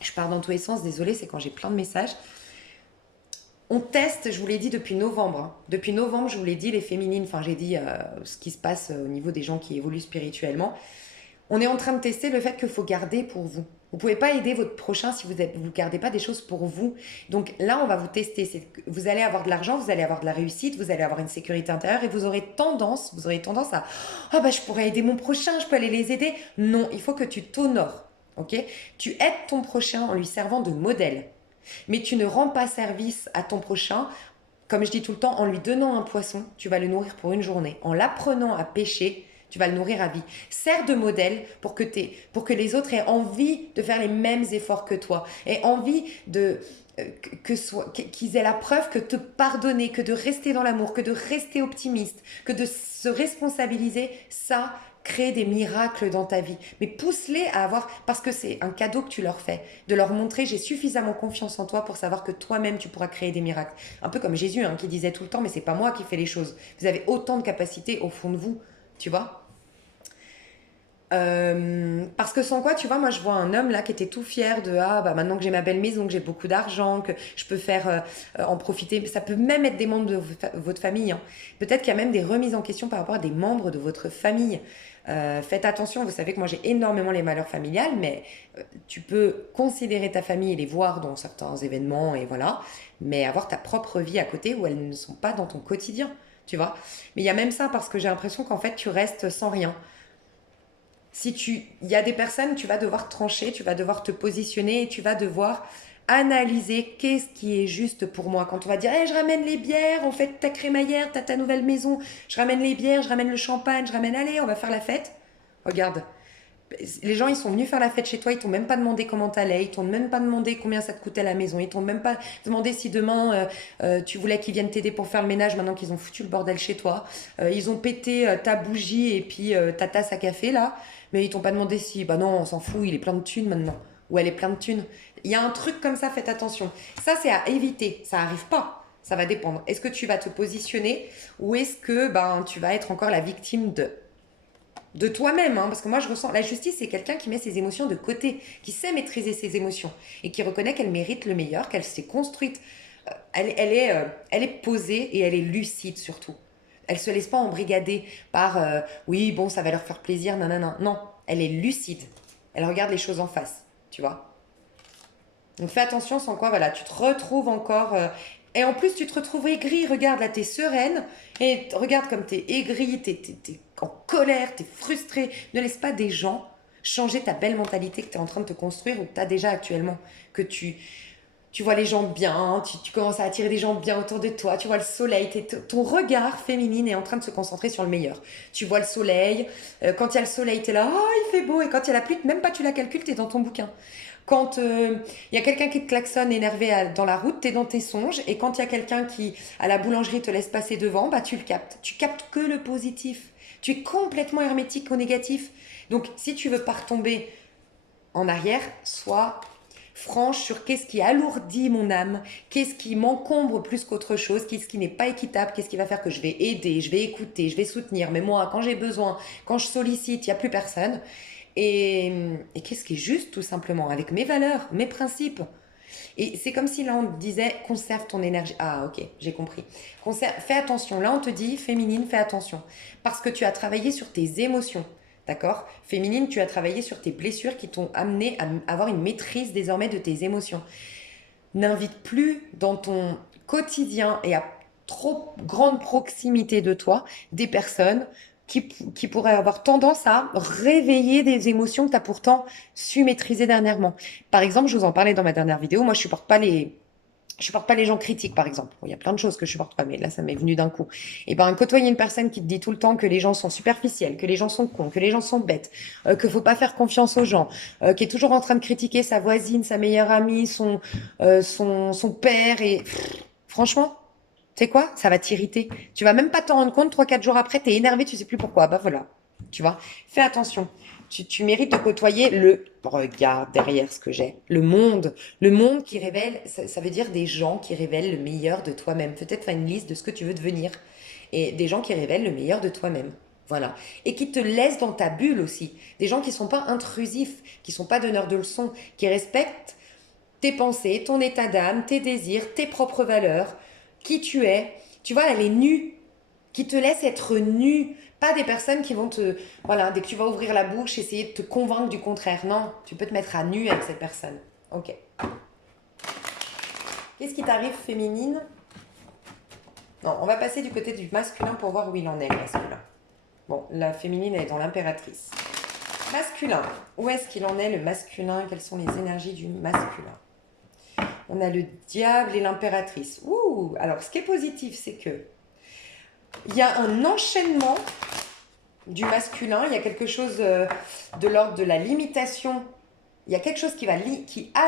je pars dans tous les sens, désolée, c'est quand j'ai plein de messages. On teste, je vous l'ai dit depuis novembre. Depuis novembre, je vous l'ai dit, les féminines, enfin j'ai dit ce qui se passe au niveau des gens qui évoluent spirituellement. On est en train de tester le fait qu'il faut garder pour vous. Vous ne pouvez pas aider votre prochain si vous ne gardez pas des choses pour vous. Donc là, on va vous tester. Vous allez avoir de l'argent, vous allez avoir de la réussite, vous allez avoir une sécurité intérieure et vous aurez tendance à « Ah bah je pourrais aider mon prochain, je peux aller les aider. » Non, il faut que tu t'honores. Okay, tu aides ton prochain en lui servant de modèle. Mais tu ne rends pas service à ton prochain, comme je dis tout le temps, en lui donnant un poisson, tu vas le nourrir pour une journée. En l'apprenant à pêcher, tu vas le nourrir à vie. Sers de modèle pour que les autres aient envie de faire les mêmes efforts que toi, aient envie qu'ils aient la preuve que te pardonner, que de rester dans l'amour, que de rester optimiste, que de se responsabiliser, ça crée des miracles dans ta vie. Mais pousse-les à avoir, parce que c'est un cadeau que tu leur fais, de leur montrer j'ai suffisamment confiance en toi pour savoir que toi-même tu pourras créer des miracles. Un peu comme Jésus qui disait tout le temps mais c'est pas moi qui fais les choses. Vous avez autant de capacités au fond de vous, tu vois. Parce que sans quoi, tu vois, moi je vois un homme là qui était tout fier de ah bah maintenant que j'ai ma belle maison, que j'ai beaucoup d'argent, que je peux faire en profiter. Ça peut même être des membres de votre famille. Peut-être qu'il y a même des remises en question par rapport à des membres de votre famille. Faites attention, vous savez que moi j'ai énormément les malheurs familiales, mais tu peux considérer ta famille et les voir dans certains événements et voilà, mais avoir ta propre vie à côté où elles ne sont pas dans ton quotidien, tu vois. Mais il y a même ça parce que j'ai l'impression qu'en fait tu restes sans rien. Il y a des personnes, tu vas devoir trancher, tu vas devoir te positionner et tu vas devoir analyser qu'est-ce qui est juste pour moi. Quand on va dire, hey, je ramène les bières, on fait ta crémaillère, t'as ta nouvelle maison, je ramène les bières, je ramène le champagne, allez, on va faire la fête. Regarde, les gens, ils sont venus faire la fête chez toi, ils t'ont même pas demandé comment t'allais, ils t'ont même pas demandé combien ça te coûtait la maison, ils t'ont même pas demandé si demain tu voulais qu'ils viennent t'aider pour faire le ménage maintenant qu'ils ont foutu le bordel chez toi. Ils ont pété ta bougie et puis ta tasse à café là, mais ils t'ont pas demandé si, bah non, on s'en fout, il est plein de thunes maintenant, ou elle est plein de thunes. Il y a un truc comme ça, faites attention. Ça, c'est à éviter, ça arrive pas. Ça va dépendre. Est-ce que tu vas te positionner ou est-ce que tu vas être encore la victime de toi-même, parce que moi je ressens, la justice c'est quelqu'un qui met ses émotions de côté, qui sait maîtriser ses émotions et qui reconnaît qu'elle mérite le meilleur, qu'elle s'est construite, elle est posée et elle est lucide surtout. Elle se laisse pas embrigader par oui bon ça va leur faire plaisir, nanana. Non, elle est lucide, elle regarde les choses en face, tu vois. Donc fais attention sans quoi voilà tu te retrouves encore et en plus tu te retrouves aigri, regarde là t'es sereine et regarde comme t'es aigri, t'es en colère, t'es frustré. Ne laisse pas des gens changer ta belle mentalité que t'es en train de te construire ou que t'as déjà actuellement. Que tu vois les gens bien, tu commences à attirer des gens bien autour de toi, tu vois le soleil, ton regard féminine est en train de se concentrer sur le meilleur. Tu vois le soleil, quand il y a le soleil, t'es là, oh il fait beau, et quand il y a la pluie, même pas tu la calcules, t'es dans ton bouquin. Quand il y a quelqu'un qui te klaxonne énervé dans la route, t'es dans tes songes, et quand il y a quelqu'un qui, à la boulangerie, te laisse passer devant, tu le captes. Tu captes que le positif. Tu es complètement hermétique au négatif. Donc, si tu veux pas retomber en arrière, sois franche sur qu'est-ce qui alourdit mon âme, qu'est-ce qui m'encombre plus qu'autre chose, qu'est-ce qui n'est pas équitable, qu'est-ce qui va faire que je vais aider, je vais écouter, je vais soutenir, mais moi, quand j'ai besoin, quand je sollicite, il n'y a plus personne. Et, et qu'est-ce qui est juste, tout simplement, avec mes valeurs, mes principes. Et c'est comme si là, on te disait, conserve ton énergie. Ah, ok, j'ai compris. Fais attention. Là, on te dit, féminine, fais attention. Parce que tu as travaillé sur tes émotions. D'accord? Féminine, tu as travaillé sur tes blessures qui t'ont amené à avoir une maîtrise désormais de tes émotions. N'invite plus dans ton quotidien et à trop grande proximité de toi des personnes qui pourraient avoir tendance à réveiller des émotions que tu as pourtant su maîtriser dernièrement. Par exemple, je vous en parlais dans ma dernière vidéo, moi je supporte pas les gens critiques, par exemple. Bon, il y a plein de choses que je supporte pas, mais là, ça m'est venu d'un coup. Et ben, côtoyer une personne qui te dit tout le temps que les gens sont superficiels, que les gens sont cons, que les gens sont bêtes, qu'il faut pas faire confiance aux gens, qui est toujours en train de critiquer sa voisine, sa meilleure amie, son père, et franchement, tu sais quoi? Ça va t'irriter. Tu vas même pas t'en rendre compte, 3 4 jours après, t'es énervé, tu sais plus pourquoi. Bah voilà, tu vois. Fais attention. Tu mérites de côtoyer regarde derrière ce que j'ai, le monde qui révèle, ça veut dire des gens qui révèlent le meilleur de toi-même. Peut-être faire une liste de ce que tu veux devenir et des gens qui révèlent le meilleur de toi-même. Voilà. Et qui te laissent dans ta bulle aussi. Des gens qui sont pas intrusifs, qui sont pas donneurs de leçons, qui respectent tes pensées, ton état d'âme, tes désirs, tes propres valeurs, qui tu es. Tu vois, elle est nue, qui te laisse être nue. Pas des personnes qui vont te... Voilà, dès que tu vas ouvrir la bouche, essayer de te convaincre du contraire. Non, tu peux te mettre à nu avec cette personne. Ok. Qu'est-ce qui t'arrive, féminine? Non, on va passer du côté du masculin pour voir où il en est, le masculin. Bon, la féminine, elle est dans l'impératrice. Masculin, où est-ce qu'il en est, le masculin? Quelles sont les énergies du masculin? On a le diable et l'impératrice. Ouh, alors ce qui est positif, c'est que il y a un enchaînement du masculin, il y a quelque chose de l'ordre de la limitation. Il y a quelque chose qui a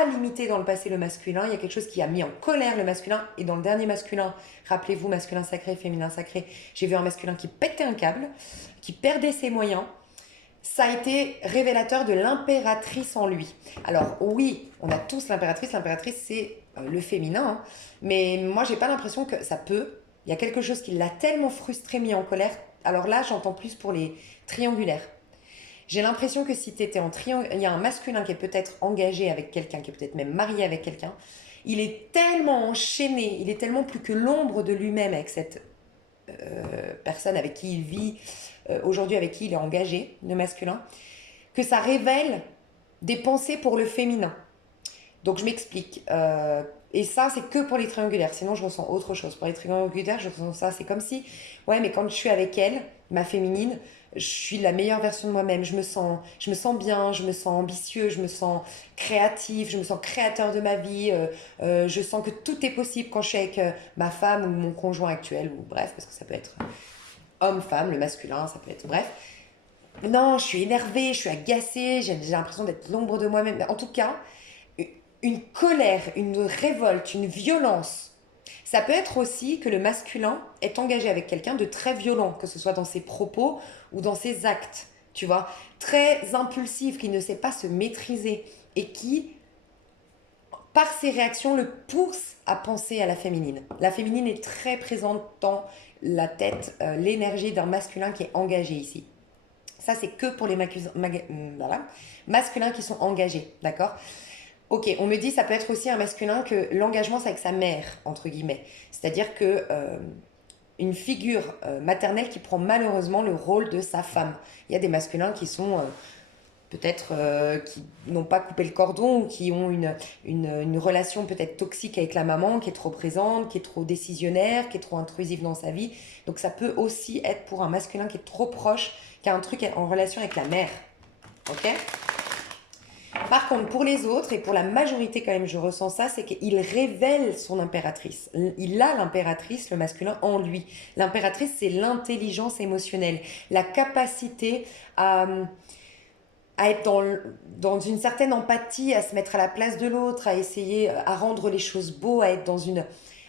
limité dans le passé le masculin, il y a quelque chose qui a mis en colère le masculin. Et dans le dernier masculin, rappelez-vous, masculin sacré, féminin sacré, j'ai vu un masculin qui pétait un câble, qui perdait ses moyens. Ça a été révélateur de l'impératrice en lui. Alors oui, on a tous l'impératrice. L'impératrice, c'est le féminin. Hein. Mais moi, j'ai pas l'impression que ça peut. Il y a quelque chose qui l'a tellement frustré, mis en colère. Alors là, j'entends plus pour les triangulaires. J'ai l'impression que si tu étais en triangle, il y a un masculin qui est peut-être engagé avec quelqu'un, qui est peut-être même marié avec quelqu'un. Il est tellement enchaîné, il est tellement plus que l'ombre de lui-même avec cette personne avec qui il vit, aujourd'hui avec qui il est engagé, le masculin, que ça révèle des pensées pour le féminin. Donc je m'explique. Et ça, c'est que pour les triangulaires. Sinon, je ressens autre chose. Pour les triangulaires, je ressens ça. C'est comme si, ouais, mais quand je suis avec elle, ma féminine, je suis la meilleure version de moi-même. Je me sens bien, je me sens ambitieux, je me sens créatif, je me sens créateur de ma vie. Je sens que tout est possible quand je suis avec ma femme ou mon conjoint actuel, ou bref, parce que ça peut être homme-femme, le masculin, ça peut être bref. Non, je suis énervée, je suis agacée, j'ai l'impression d'être l'ombre de moi-même. En tout cas, une colère, une révolte, une violence. Ça peut être aussi que le masculin est engagé avec quelqu'un de très violent, que ce soit dans ses propos ou dans ses actes, tu vois, très impulsif, qui ne sait pas se maîtriser et qui, par ses réactions, le pousse à penser à la féminine. La féminine est très présente dans la tête, l'énergie d'un masculin qui est engagé ici. Ça, c'est que pour les masculins qui sont engagés, d'accord? Ok, on me dit ça peut être aussi un masculin que l'engagement c'est avec sa mère, entre guillemets. C'est-à-dire que une figure maternelle qui prend malheureusement le rôle de sa femme. Il y a des masculins qui sont peut-être qui n'ont pas coupé le cordon ou qui ont une relation peut-être toxique avec la maman, qui est trop présente, qui est trop décisionnaire, qui est trop intrusive dans sa vie. Donc ça peut aussi être pour un masculin qui est trop proche, qui a un truc en relation avec la mère. Ok ? Par contre, pour les autres, et pour la majorité quand même, je ressens ça, c'est qu'il révèle son impératrice. Il a l'impératrice, le masculin, en lui. L'impératrice, c'est l'intelligence émotionnelle, la capacité à être dans une certaine empathie, à se mettre à la place de l'autre, à essayer, à rendre les choses beaux, à être dans une...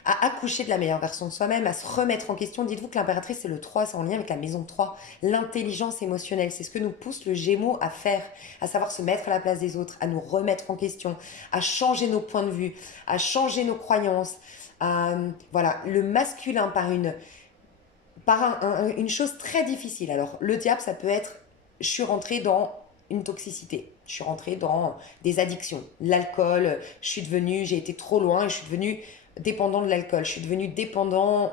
à accoucher de la meilleure version de soi-même, à se remettre en question. Dites-vous que l'impératrice, c'est le 3, c'est en lien avec la maison 3, l'intelligence émotionnelle. C'est ce que nous pousse le Gémeaux à faire, à savoir se mettre à la place des autres, à nous remettre en question, à changer nos points de vue, à changer nos croyances. Voilà, le masculin une chose très difficile. Alors, le diable, ça peut être, je suis rentrée dans une toxicité. Je suis rentrée dans des addictions. L'alcool, j'ai été trop loin et je suis devenue dépendant de l'alcool. Je suis devenue dépendant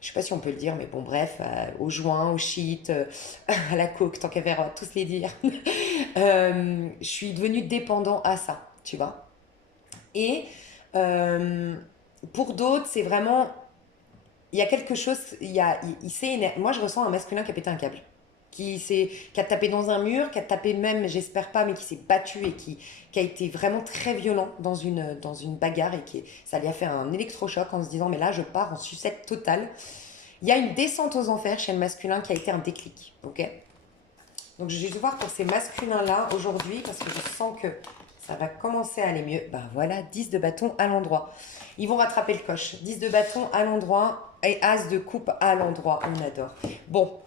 je sais pas si on peut le dire, mais bon, bref, au joint, au shit, à la coke, tant qu'à faire, on va tous les dire. Je suis devenue dépendant à ça, tu vois. Et euh, pour d'autres, c'est vraiment il y a quelque chose, il s'est moi je ressens un masculin qui a pété un câble, qui a tapé dans un mur, qui a tapé même, j'espère pas, mais qui s'est battu et qui a été vraiment très violent dans une bagarre et ça lui a fait un électrochoc en se disant mais là je pars en sucette totale. Il y a une descente aux enfers chez le masculin qui a été un déclic, ok. Donc je vais voir pour ces masculins-là aujourd'hui parce que je sens que ça va commencer à aller mieux. Ben voilà, 10 de bâton à l'endroit. Ils vont rattraper le coche. 10 de bâton à l'endroit et As de coupe à l'endroit. On adore. Bon,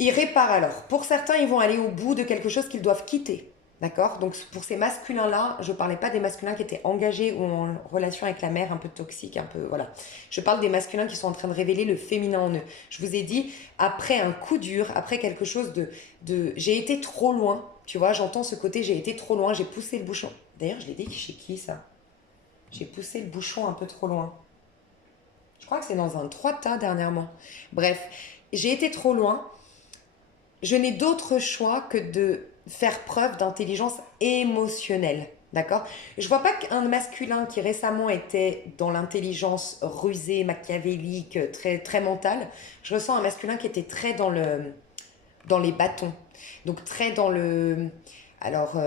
ils réparent alors. Pour certains, ils vont aller au bout de quelque chose qu'ils doivent quitter. D'accord. Donc pour ces masculins-là, je ne parlais pas des masculins qui étaient engagés ou en relation avec la mère, un peu toxique, un peu... Voilà. Je parle des masculins qui sont en train de révéler le féminin en eux. Je vous ai dit, après un coup dur, après quelque chose j'ai été trop loin, tu vois, j'entends ce côté, j'ai été trop loin, j'ai poussé le bouchon. D'ailleurs, je l'ai dit chez qui ça? J'ai poussé le bouchon un peu trop loin. Je crois que c'est dans un 3 tas dernièrement. Bref, j'ai été trop loin. Je n'ai d'autre choix que de faire preuve d'intelligence émotionnelle. D'accord. Je vois pas qu'un masculin qui récemment était dans l'intelligence rusée, machiavélique, très, très mentale. Je ressens un masculin qui était très dans les bâtons. Donc très dans le... Alors,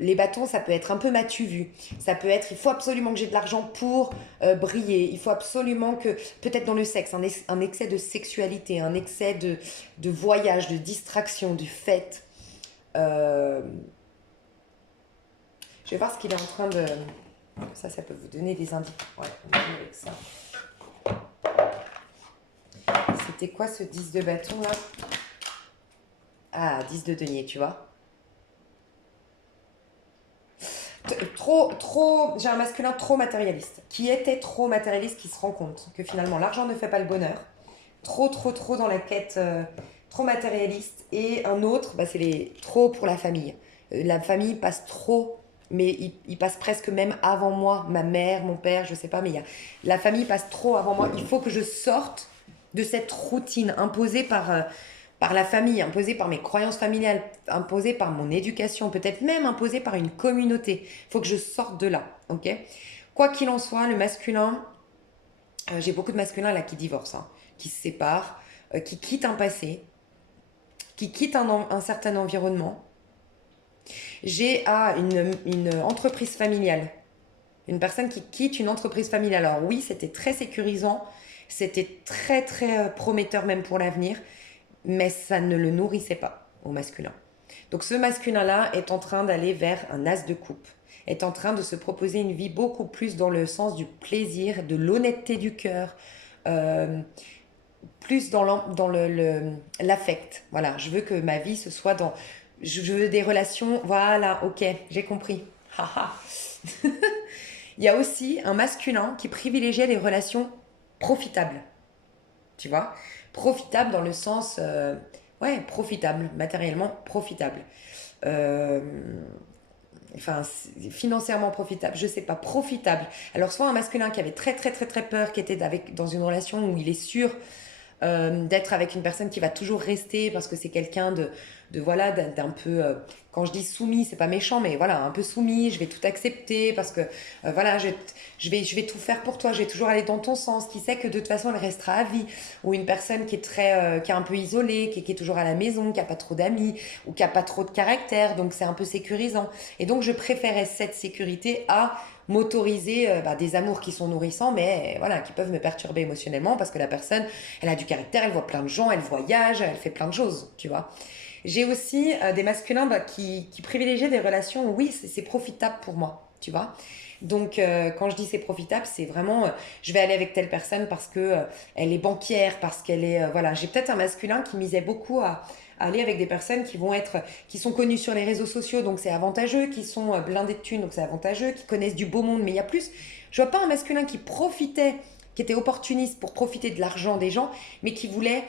les bâtons, ça peut être un peu m'as-tu vu. Ça peut être, il faut absolument que j'ai de l'argent pour briller. Il faut absolument que, peut-être dans le sexe, un excès de sexualité, un excès de voyage, de distraction, de fête. Euh, je vais voir ce qu'il est en train de... Ça peut vous donner des indices. Ouais, on va avec ça. C'était quoi ce 10 de bâton là? Ah, 10 de denier, tu vois. J'ai un masculin trop matérialiste, qui était trop matérialiste, qui se rend compte que finalement l'argent ne fait pas le bonheur. Trop dans la quête, trop matérialiste. Et un autre, bah, trop pour la famille. La famille passe trop, mais il passe presque même avant moi, ma mère, mon père, je sais pas, mais la famille passe trop avant moi. Il faut que je sorte de cette routine imposée par la famille, imposée par mes croyances familiales, imposée par mon éducation, peut-être même imposée par une communauté. Il faut que je sorte de là, ok. Quoi qu'il en soit, le masculin, j'ai beaucoup de masculins là qui divorcent, hein, qui se séparent, qui quittent un passé, qui quittent un certain environnement. J'ai une entreprise familiale, une personne qui quitte une entreprise familiale. Alors oui, c'était très sécurisant, c'était très très prometteur même pour l'avenir, mais ça ne le nourrissait pas au masculin. Donc ce masculin-là est en train d'aller vers un as de coupe, est en train de se proposer une vie beaucoup plus dans le sens du plaisir, de l'honnêteté du cœur, euh, plus dans l'affect. Voilà, je veux que ma vie ce soit dans... Je veux des relations, voilà, ok, j'ai compris. Il y a aussi un masculin qui privilégiait les relations profitables, tu vois. Profitable dans le sens, ouais, profitable, matériellement profitable. Euh, enfin, financièrement profitable, je sais pas, profitable. Alors, soit un masculin qui avait très, très, très, très peur, qui était dans une relation où il est sûr d'être avec une personne qui va toujours rester parce que c'est quelqu'un voilà, d'un peu, quand je dis soumis, c'est pas méchant, mais voilà, un peu soumis, je vais tout accepter parce que voilà, je vais tout faire pour toi, je vais toujours aller dans ton sens, qui sait que de toute façon elle restera à vie. Ou une personne qui est qui est un peu isolée, qui est toujours à la maison, qui a pas trop d'amis ou qui a pas trop de caractère, donc c'est un peu sécurisant. Et donc je préférais cette sécurité à m'autoriser des amours qui sont nourrissants, mais voilà, qui peuvent me perturber émotionnellement parce que la personne, elle a du caractère, elle voit plein de gens, elle voyage, elle fait plein de choses, tu vois. J'ai aussi des masculins qui privilégient des relations où oui, c'est profitable pour moi. tu vois. Donc, quand je dis c'est profitable, c'est vraiment, je vais aller avec telle personne parce que elle est banquière, parce qu'elle est, voilà. J'ai peut-être un masculin qui misait beaucoup à aller avec des personnes qui sont connues sur les réseaux sociaux, donc c'est avantageux, qui sont blindées de thunes, donc c'est avantageux, qui connaissent du beau monde, mais il y a plus. Je vois pas un masculin qui profitait, qui était opportuniste pour profiter de l'argent des gens, mais qui voulait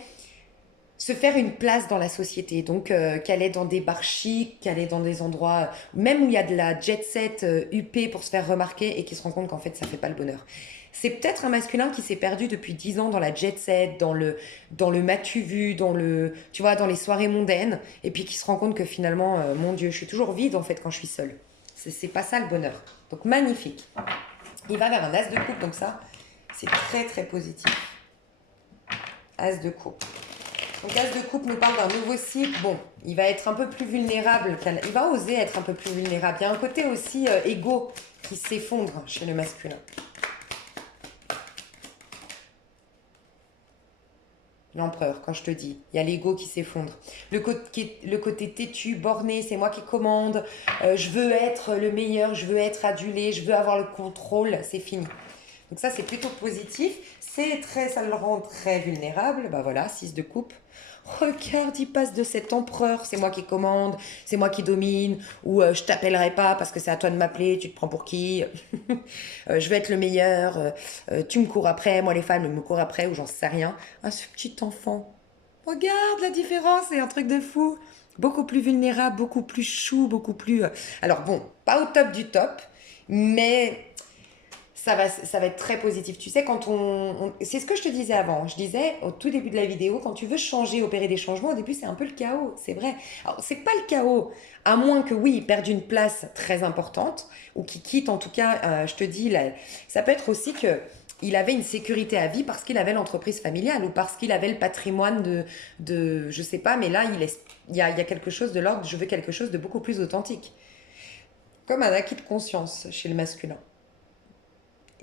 se faire une place dans la société. Donc, qu'elle est dans des bars chics, qu'elle est dans des endroits, même où il y a de la jet set huppée pour se faire remarquer et qui se rend compte qu'en fait, ça fait pas le bonheur. C'est peut-être un masculin qui s'est perdu depuis 10 ans dans la jet set, dans le m'as-tu vu, tu vois, dans les soirées mondaines, et puis qui se rend compte que finalement, mon Dieu, je suis toujours vide en fait quand je suis seule. C'est pas ça le bonheur. Donc, magnifique. Il va vers un as de coupe, donc ça, c'est très très positif. As de coupe. Donc, as de coupe nous parle d'un nouveau cycle. Bon, il va être un peu plus vulnérable. Il va oser être un peu plus vulnérable. Il y a un côté aussi égo qui s'effondre chez le masculin. L'empereur, quand je te dis, il y a l'ego qui s'effondre. Le côté têtu, borné, c'est moi qui commande. Je veux être le meilleur, je veux être adulé, je veux avoir le contrôle. C'est fini. Donc ça, c'est plutôt positif. Ça le rend très vulnérable. Bah voilà, 6 de coupe. Regarde, il passe de cet empereur, c'est moi qui commande, c'est moi qui domine, ou je t'appellerai pas parce que c'est à toi de m'appeler, tu te prends pour qui je veux être le meilleur, tu me cours après, moi les femmes me courent après, ou j'en sais rien. Ah, ce petit enfant, regarde la différence, c'est un truc de fou. Beaucoup plus vulnérable, beaucoup plus chou, beaucoup plus... Alors bon, pas au top du top, mais ça va être très positif. Tu sais, c'est ce que je te disais avant. Je disais au tout début de la vidéo, quand tu veux changer, opérer des changements, au début, c'est un peu le chaos. C'est vrai. Alors, c'est pas le chaos, à moins que, oui, il perde une place très importante, ou qu'il quitte, en tout cas, je te dis, là, ça peut être aussi que il avait une sécurité à vie parce qu'il avait l'entreprise familiale ou parce qu'il avait le patrimoine je sais pas, mais là, il y a quelque chose de l'ordre, je veux quelque chose de beaucoup plus authentique. Comme un acquis de conscience chez le masculin.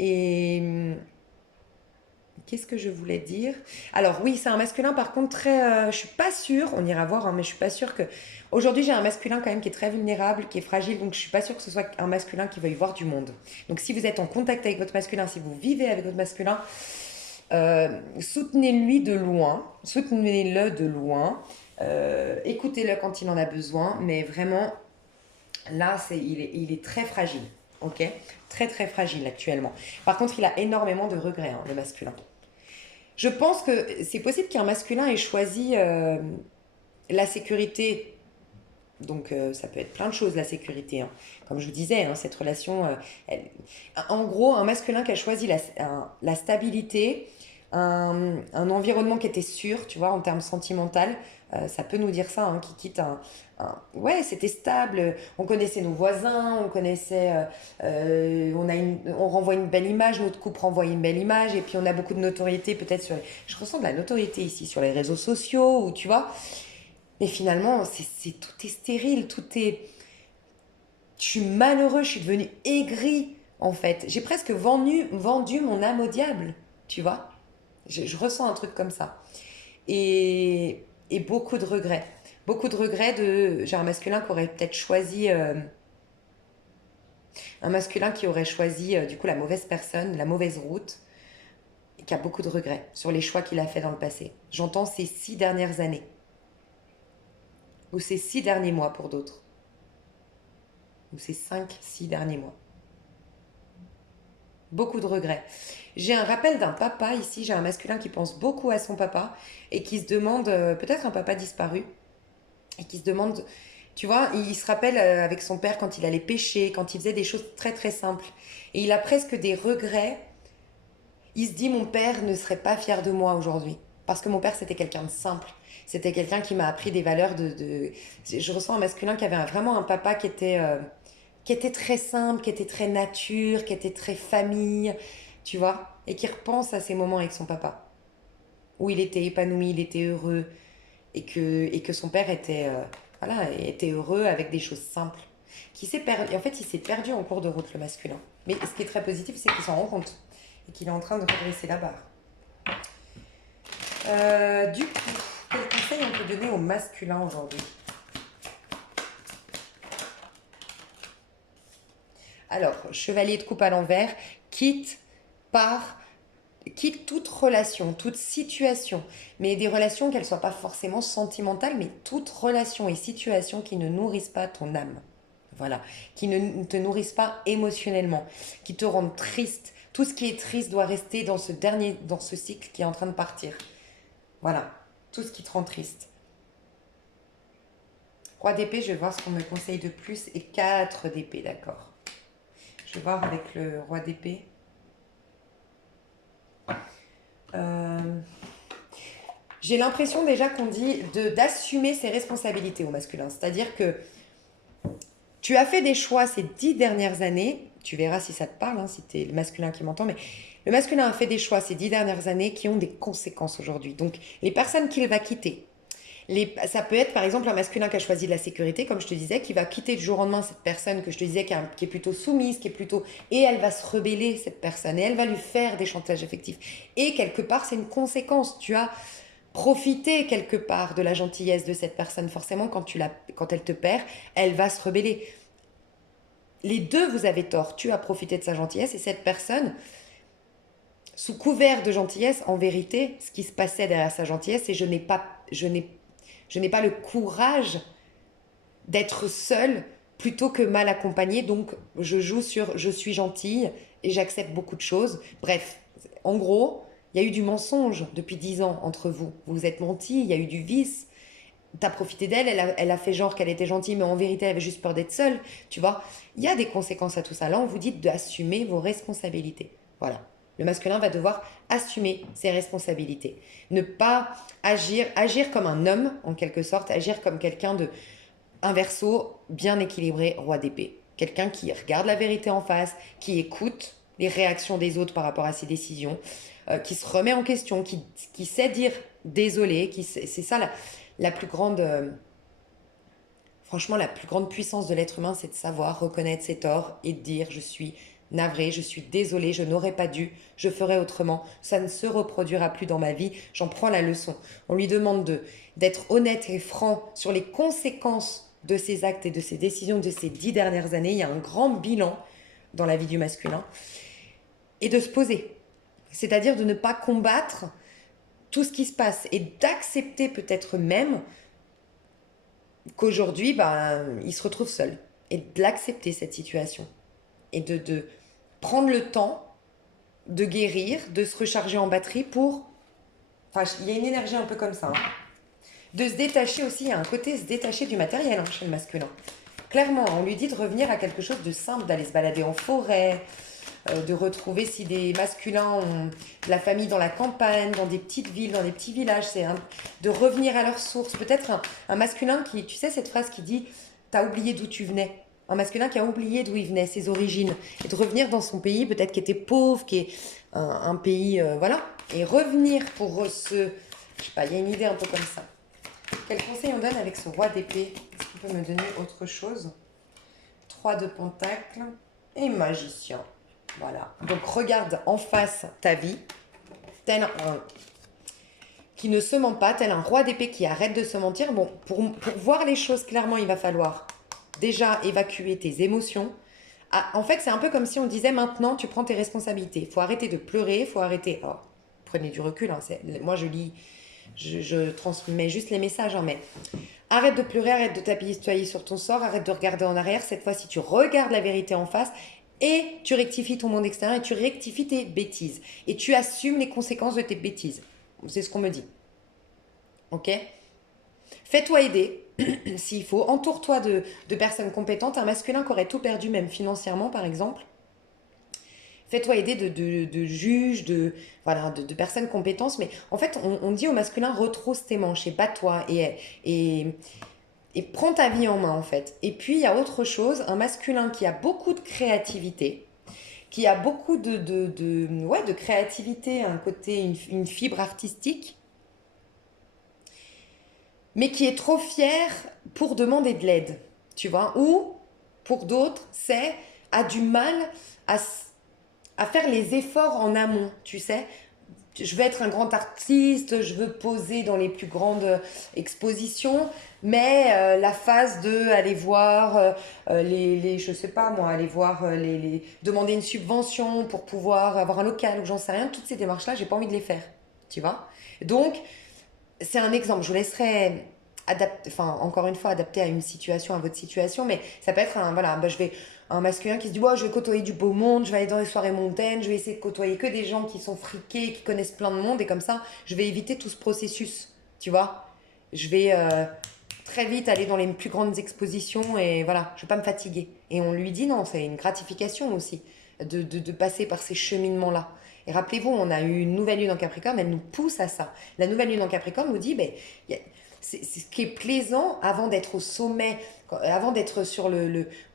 Et qu'est-ce que je voulais dire? Alors oui, c'est un masculin par contre très... je suis pas sûre, on ira voir, hein, mais je suis pas sûre que... Aujourd'hui, j'ai un masculin quand même qui est très vulnérable, qui est fragile, donc je suis pas sûre que ce soit un masculin qui veuille voir du monde. Donc si vous êtes en contact avec votre masculin, si vous vivez avec votre masculin, soutenez-lui de loin, soutenez-le de loin, écoutez-le quand il en a besoin, mais vraiment, là, il est très fragile. Ok, très très fragile actuellement. Par contre, il a énormément de regrets, hein, le masculin. Je pense que c'est possible qu'un masculin ait choisi la sécurité. Donc, ça peut être plein de choses, la sécurité, hein. Comme je vous disais, hein, cette relation... en gros, un masculin qui a choisi la stabilité, un environnement qui était sûr, tu vois, en termes sentimental, ça peut nous dire ça, hein, qui quitte ouais, c'était stable, on connaissait nos voisins, on connaissait... on renvoie une belle image, notre couple renvoie une belle image, et puis on a beaucoup de notoriété, peut-être sur... Je ressens de la notoriété ici, sur les réseaux sociaux, ou tu vois... Mais finalement, tout est stérile, tout est... Je suis malheureux, je suis devenue aigrie, en fait. J'ai presque vendu mon âme au diable, tu vois. Je ressens un truc comme ça. Et beaucoup de regrets. Beaucoup de regrets J'ai un masculin qui aurait peut-être choisi... un masculin qui aurait choisi, du coup, la mauvaise personne, la mauvaise route, et qui a beaucoup de regrets sur les choix qu'il a fait dans le passé. J'entends ces 6 dernières années. Ou ces 6 derniers mois pour d'autres. Ou ces 5-6 derniers mois. Beaucoup de regrets. J'ai un rappel d'un papa ici, j'ai un masculin qui pense beaucoup à son papa et qui se demande, peut-être un papa disparu, et qui se demande, tu vois, il se rappelle avec son père quand il allait pêcher, quand il faisait des choses très très simples. Et il a presque des regrets. Il se dit, mon père ne serait pas fier de moi aujourd'hui. Parce que mon père, c'était quelqu'un de simple. C'était quelqu'un qui m'a appris des valeurs Je ressens un masculin qui avait vraiment un papa qui était très simple, qui était très nature, qui était très famille, tu vois, et qui repense à ces moments avec son papa, où il était épanoui, il était heureux, et que son père était heureux avec des choses simples. En fait, il s'est perdu en cours de route, le masculin. Mais ce qui est très positif, c'est qu'il s'en rend compte, et qu'il est en train de redresser la barre. Du coup, quel conseil on peut donner au masculin aujourd'hui? Alors, chevalier de coupe à l'envers, quitte par quitte toute relation, toute situation, mais des relations qu'elles ne soient pas forcément sentimentales, mais toute relation et situation qui ne nourrissent pas ton âme. Voilà, qui ne te nourrissent pas émotionnellement, qui te rendent triste. Tout ce qui est triste doit rester dans ce cycle qui est en train de partir. Voilà, tout ce qui te rend triste. Roi d'épée, je vais voir ce qu'on me conseille de plus. Et 4 d'épée, d'accord. Je vais voir avec le roi d'épée. J'ai l'impression déjà qu'on dit d'assumer ses responsabilités au masculin. C'est-à-dire que tu as fait des choix ces 10 dernières années. Tu verras si ça te parle, hein, si tu es le masculin qui m'entend. Mais le masculin a fait des choix ces 10 dernières années qui ont des conséquences aujourd'hui. Donc, les personnes qu'il va quitter, ça peut être par exemple un masculin qui a choisi de la sécurité, comme je te disais, qui va quitter du jour au lendemain cette personne que je te disais qui est plutôt soumise, qui est plutôt... Et elle va se rebeller, cette personne, et elle va lui faire des chantages affectifs. Et quelque part, c'est une conséquence. Tu as profité quelque part de la gentillesse de cette personne. Forcément, quand elle te perd, elle va se rebeller. Les deux, vous avez tort. Tu as profité de sa gentillesse et cette personne, sous couvert de gentillesse, en vérité, ce qui se passait derrière sa gentillesse, c'est je n'ai pas le courage d'être seule plutôt que mal accompagnée. Donc, je joue sur je suis gentille et j'accepte beaucoup de choses. Bref, en gros, il y a eu du mensonge depuis 10 ans entre vous. Vous vous êtes menti, il y a eu du vice. T'as profité d'elle, elle a fait genre qu'elle était gentille, mais en vérité, elle avait juste peur d'être seule. Tu vois, il y a des conséquences à tout ça. Là, on vous dit d'assumer vos responsabilités. Voilà. Le masculin va devoir assumer ses responsabilités. Ne pas agir comme un homme, en quelque sorte, agir comme quelqu'un un verso bien équilibré, roi d'épée. Quelqu'un qui regarde la vérité en face, qui écoute les réactions des autres par rapport à ses décisions, qui se remet en question, qui sait dire désolé, c'est ça la plus grande... franchement, la plus grande puissance de l'être humain, c'est de savoir reconnaître ses torts et de dire je suis navré, je suis désolé, je n'aurais pas dû, je ferai autrement, ça ne se reproduira plus dans ma vie, j'en prends la leçon. On lui demande d'être honnête et franc sur les conséquences de ses actes et de ses décisions de ces 10 dernières années. Il y a un grand bilan dans la vie du masculin. Et de se poser. C'est-à-dire de ne pas combattre tout ce qui se passe et d'accepter peut-être même qu'aujourd'hui, il se retrouve seul. Et de l'accepter, cette situation. Et de prendre le temps de guérir, de se recharger en batterie pour... Enfin, il y a une énergie un peu comme ça. Hein. De se détacher aussi, il y a un côté se détacher du matériel hein, chez le masculin. Clairement, on lui dit de revenir à quelque chose de simple, d'aller se balader en forêt, de retrouver si des masculins ont de la famille dans la campagne, dans des petites villes, dans des petits villages, de revenir à leur source. Peut-être un masculin qui, tu sais cette phrase qui dit « t'as oublié d'où tu venais ». Un masculin qui a oublié d'où il venait, ses origines, et de revenir dans son pays, peut-être qui était pauvre, qui est un pays, voilà, et revenir pour je sais pas, il y a une idée un peu comme ça. Quel conseil on donne avec ce roi d'épée? Est-ce qu'il peut me donner autre chose? 3 de pentacles et magicien. Voilà. Donc, regarde en face ta vie, tel qui ne se ment pas, tel un roi d'épée qui arrête de se mentir. Bon, pour voir les choses clairement, il va falloir déjà évacuer tes émotions. Ah, en fait, c'est un peu comme si on disait maintenant, tu prends tes responsabilités. Il faut arrêter de pleurer, il faut arrêter... Oh, prenez du recul, hein, moi je lis, je transmets juste les messages, hein, mais arrête de pleurer, arrête de t'apitoyer sur ton sort, arrête de regarder en arrière. Cette fois-ci, tu regardes la vérité en face et tu rectifies ton monde extérieur et tu rectifies tes bêtises. Et tu assumes les conséquences de tes bêtises. C'est ce qu'on me dit. Ok ? Fais-toi aider, s'il faut. Entoure-toi de personnes compétentes. Un masculin qui aurait tout perdu, même financièrement, par exemple. Fais-toi aider de juges, de personnes compétentes. Mais en fait, on dit au masculin, retrousse tes manches et bats-toi et prends ta vie en main, en fait. Et puis, il y a autre chose, un masculin qui a beaucoup de créativité, qui a beaucoup de créativité, un côté, une fibre artistique, mais qui est trop fier pour demander de l'aide, tu vois. Ou, pour d'autres, a du mal à faire les efforts en amont, tu sais. je veux être un grand artiste, je veux poser dans les plus grandes expositions, mais la phase de aller voir je sais pas moi, aller voir demander une subvention pour pouvoir avoir un local ou j'en sais rien, toutes ces démarches-là, j'ai pas envie de les faire, tu vois. Donc, c'est un exemple. Je vous laisserai enfin, encore une fois, adapter à une situation, à votre situation, mais ça peut être voilà, je vais, un masculin qui se dit, ouais, je vais côtoyer du beau monde, je vais aller dans les soirées mondaines, je vais essayer de côtoyer que des gens qui sont friqués, qui connaissent plein de monde, et comme ça, je vais éviter tout ce processus, tu vois. Je vais très vite aller dans les plus grandes expositions, et voilà, je vais pas me fatiguer. Et on lui dit, non, c'est une gratification aussi, de passer par ces cheminements-là. Et rappelez-vous, on a eu une nouvelle lune en Capricorne, elle nous pousse à ça. La nouvelle lune en Capricorne nous dit, ben, c'est ce qui est plaisant avant d'être au sommet, avant d'être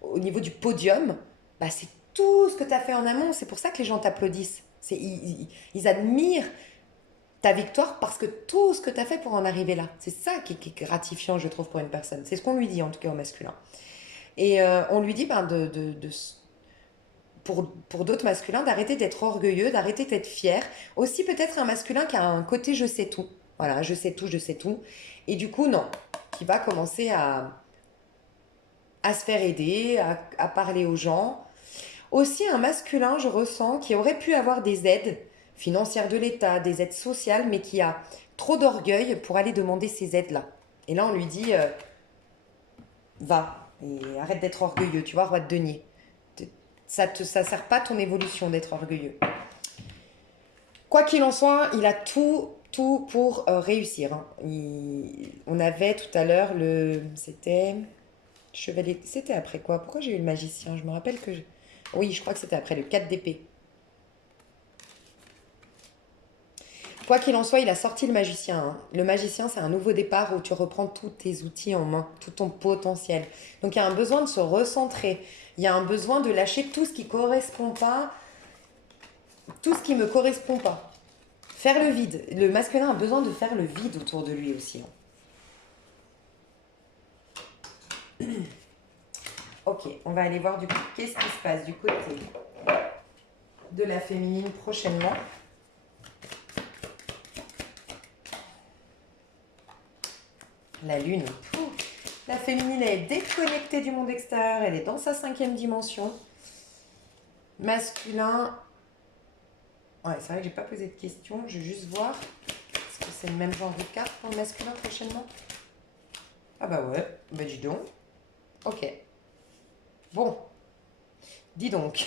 au niveau du podium, bah, c'est tout ce que tu as fait en amont. C'est pour ça que les gens t'applaudissent. Ils admirent ta victoire parce que tout ce que tu as fait pour en arriver là. C'est ça qui est gratifiant, je trouve, pour une personne. C'est ce qu'on lui dit, en tout cas au masculin. Et on lui dit, ben, pour d'autres masculins, d'arrêter d'être orgueilleux, d'arrêter d'être fier. Aussi peut-être un masculin qui a un côté je sais tout. Voilà, je sais tout, je sais tout. Et du coup, non, qui va commencer à se faire aider, à parler aux gens. Aussi un masculin, je ressens, qui aurait pu avoir des aides financières de l'État, des aides sociales, mais qui a trop d'orgueil pour aller demander ces aides-là. Et là, on lui dit, va, et arrête d'être orgueilleux, tu vois, roi de denier. Ça sert pas ton évolution d'être orgueilleux. Quoi qu'il en soit, il a tout pour réussir. Hein. On avait tout à l'heure c'était chevalier. C'était après quoi? Pourquoi j'ai eu le magicien? Je me rappelle que oui, je crois que c'était après le 4 d'épée. Quoi qu'il en soit, il a sorti le magicien. Hein. Le magicien, c'est un nouveau départ où tu reprends tous tes outils en main, tout ton potentiel. Donc il y a un besoin de se recentrer. Il y a un besoin de lâcher tout ce qui correspond pas, tout ce qui me correspond pas. Faire le vide. Le masculin a besoin de faire le vide autour de lui aussi. Hein. Ok, on va aller voir du coup qu'est-ce qui se passe du côté de la féminine prochainement. La lune. La féminine, elle est déconnectée du monde extérieur, elle est dans sa 5e dimension. Masculin. Ouais, c'est vrai que j'ai pas posé de questions, je vais juste voir. Est-ce que c'est le même genre de carte pour le masculin prochainement? Ah bah ouais, bah dis donc. Ok. Bon, dis donc.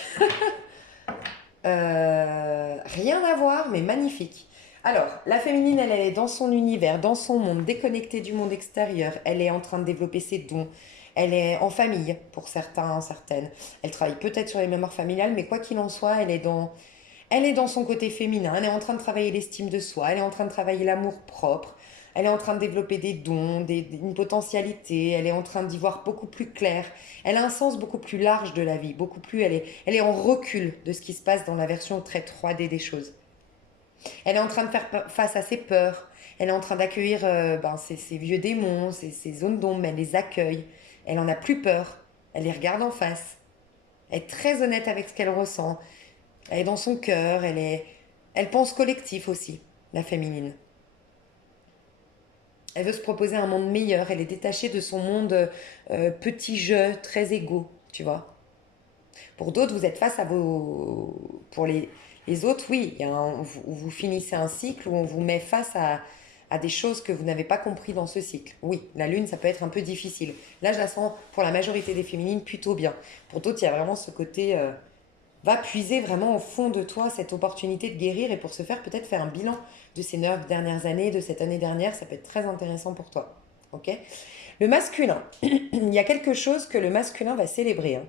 Rien à voir, mais magnifique. Alors, la féminine, elle est dans son univers, dans son monde, déconnectée du monde extérieur. Elle est en train de développer ses dons. Elle est en famille, pour certains, certaines. Elle travaille peut-être sur les mémoires familiales, mais quoi qu'il en soit, elle est dans son côté féminin. Elle est en train de travailler l'estime de soi. Elle est en train de travailler l'amour propre. Elle est en train de développer des dons, une potentialité. Elle est en train d'y voir beaucoup plus clair. Elle a un sens beaucoup plus large de la vie. Elle est en recul de ce qui se passe dans la version très 3D des choses. Elle est en train de faire face à ses peurs. Elle est en train d'accueillir ses vieux démons, ses zones d'ombre. Elle les accueille. Elle en a plus peur. Elle les regarde en face. Elle est très honnête avec ce qu'elle ressent. Elle est dans son cœur. Elle pense collectif aussi, la féminine. Elle veut se proposer un monde meilleur. Elle est détachée de son monde petit jeu, très égaux, tu vois. Pour d'autres, vous êtes face à vos... Pour les autres, oui, vous finissez un cycle où on vous met face à des choses que vous n'avez pas compris dans ce cycle. Oui, la lune, ça peut être un peu difficile. Là, je la sens, pour la majorité des féminines, plutôt bien. Pour d'autres, il y a vraiment ce côté... va puiser vraiment au fond de toi cette opportunité de guérir et pour ce faire, peut-être faire un bilan de ces 9 dernières années, de cette année dernière. Ça peut être très intéressant pour toi. Ok? Le masculin. Il y a quelque chose que le masculin va célébrer. Hein,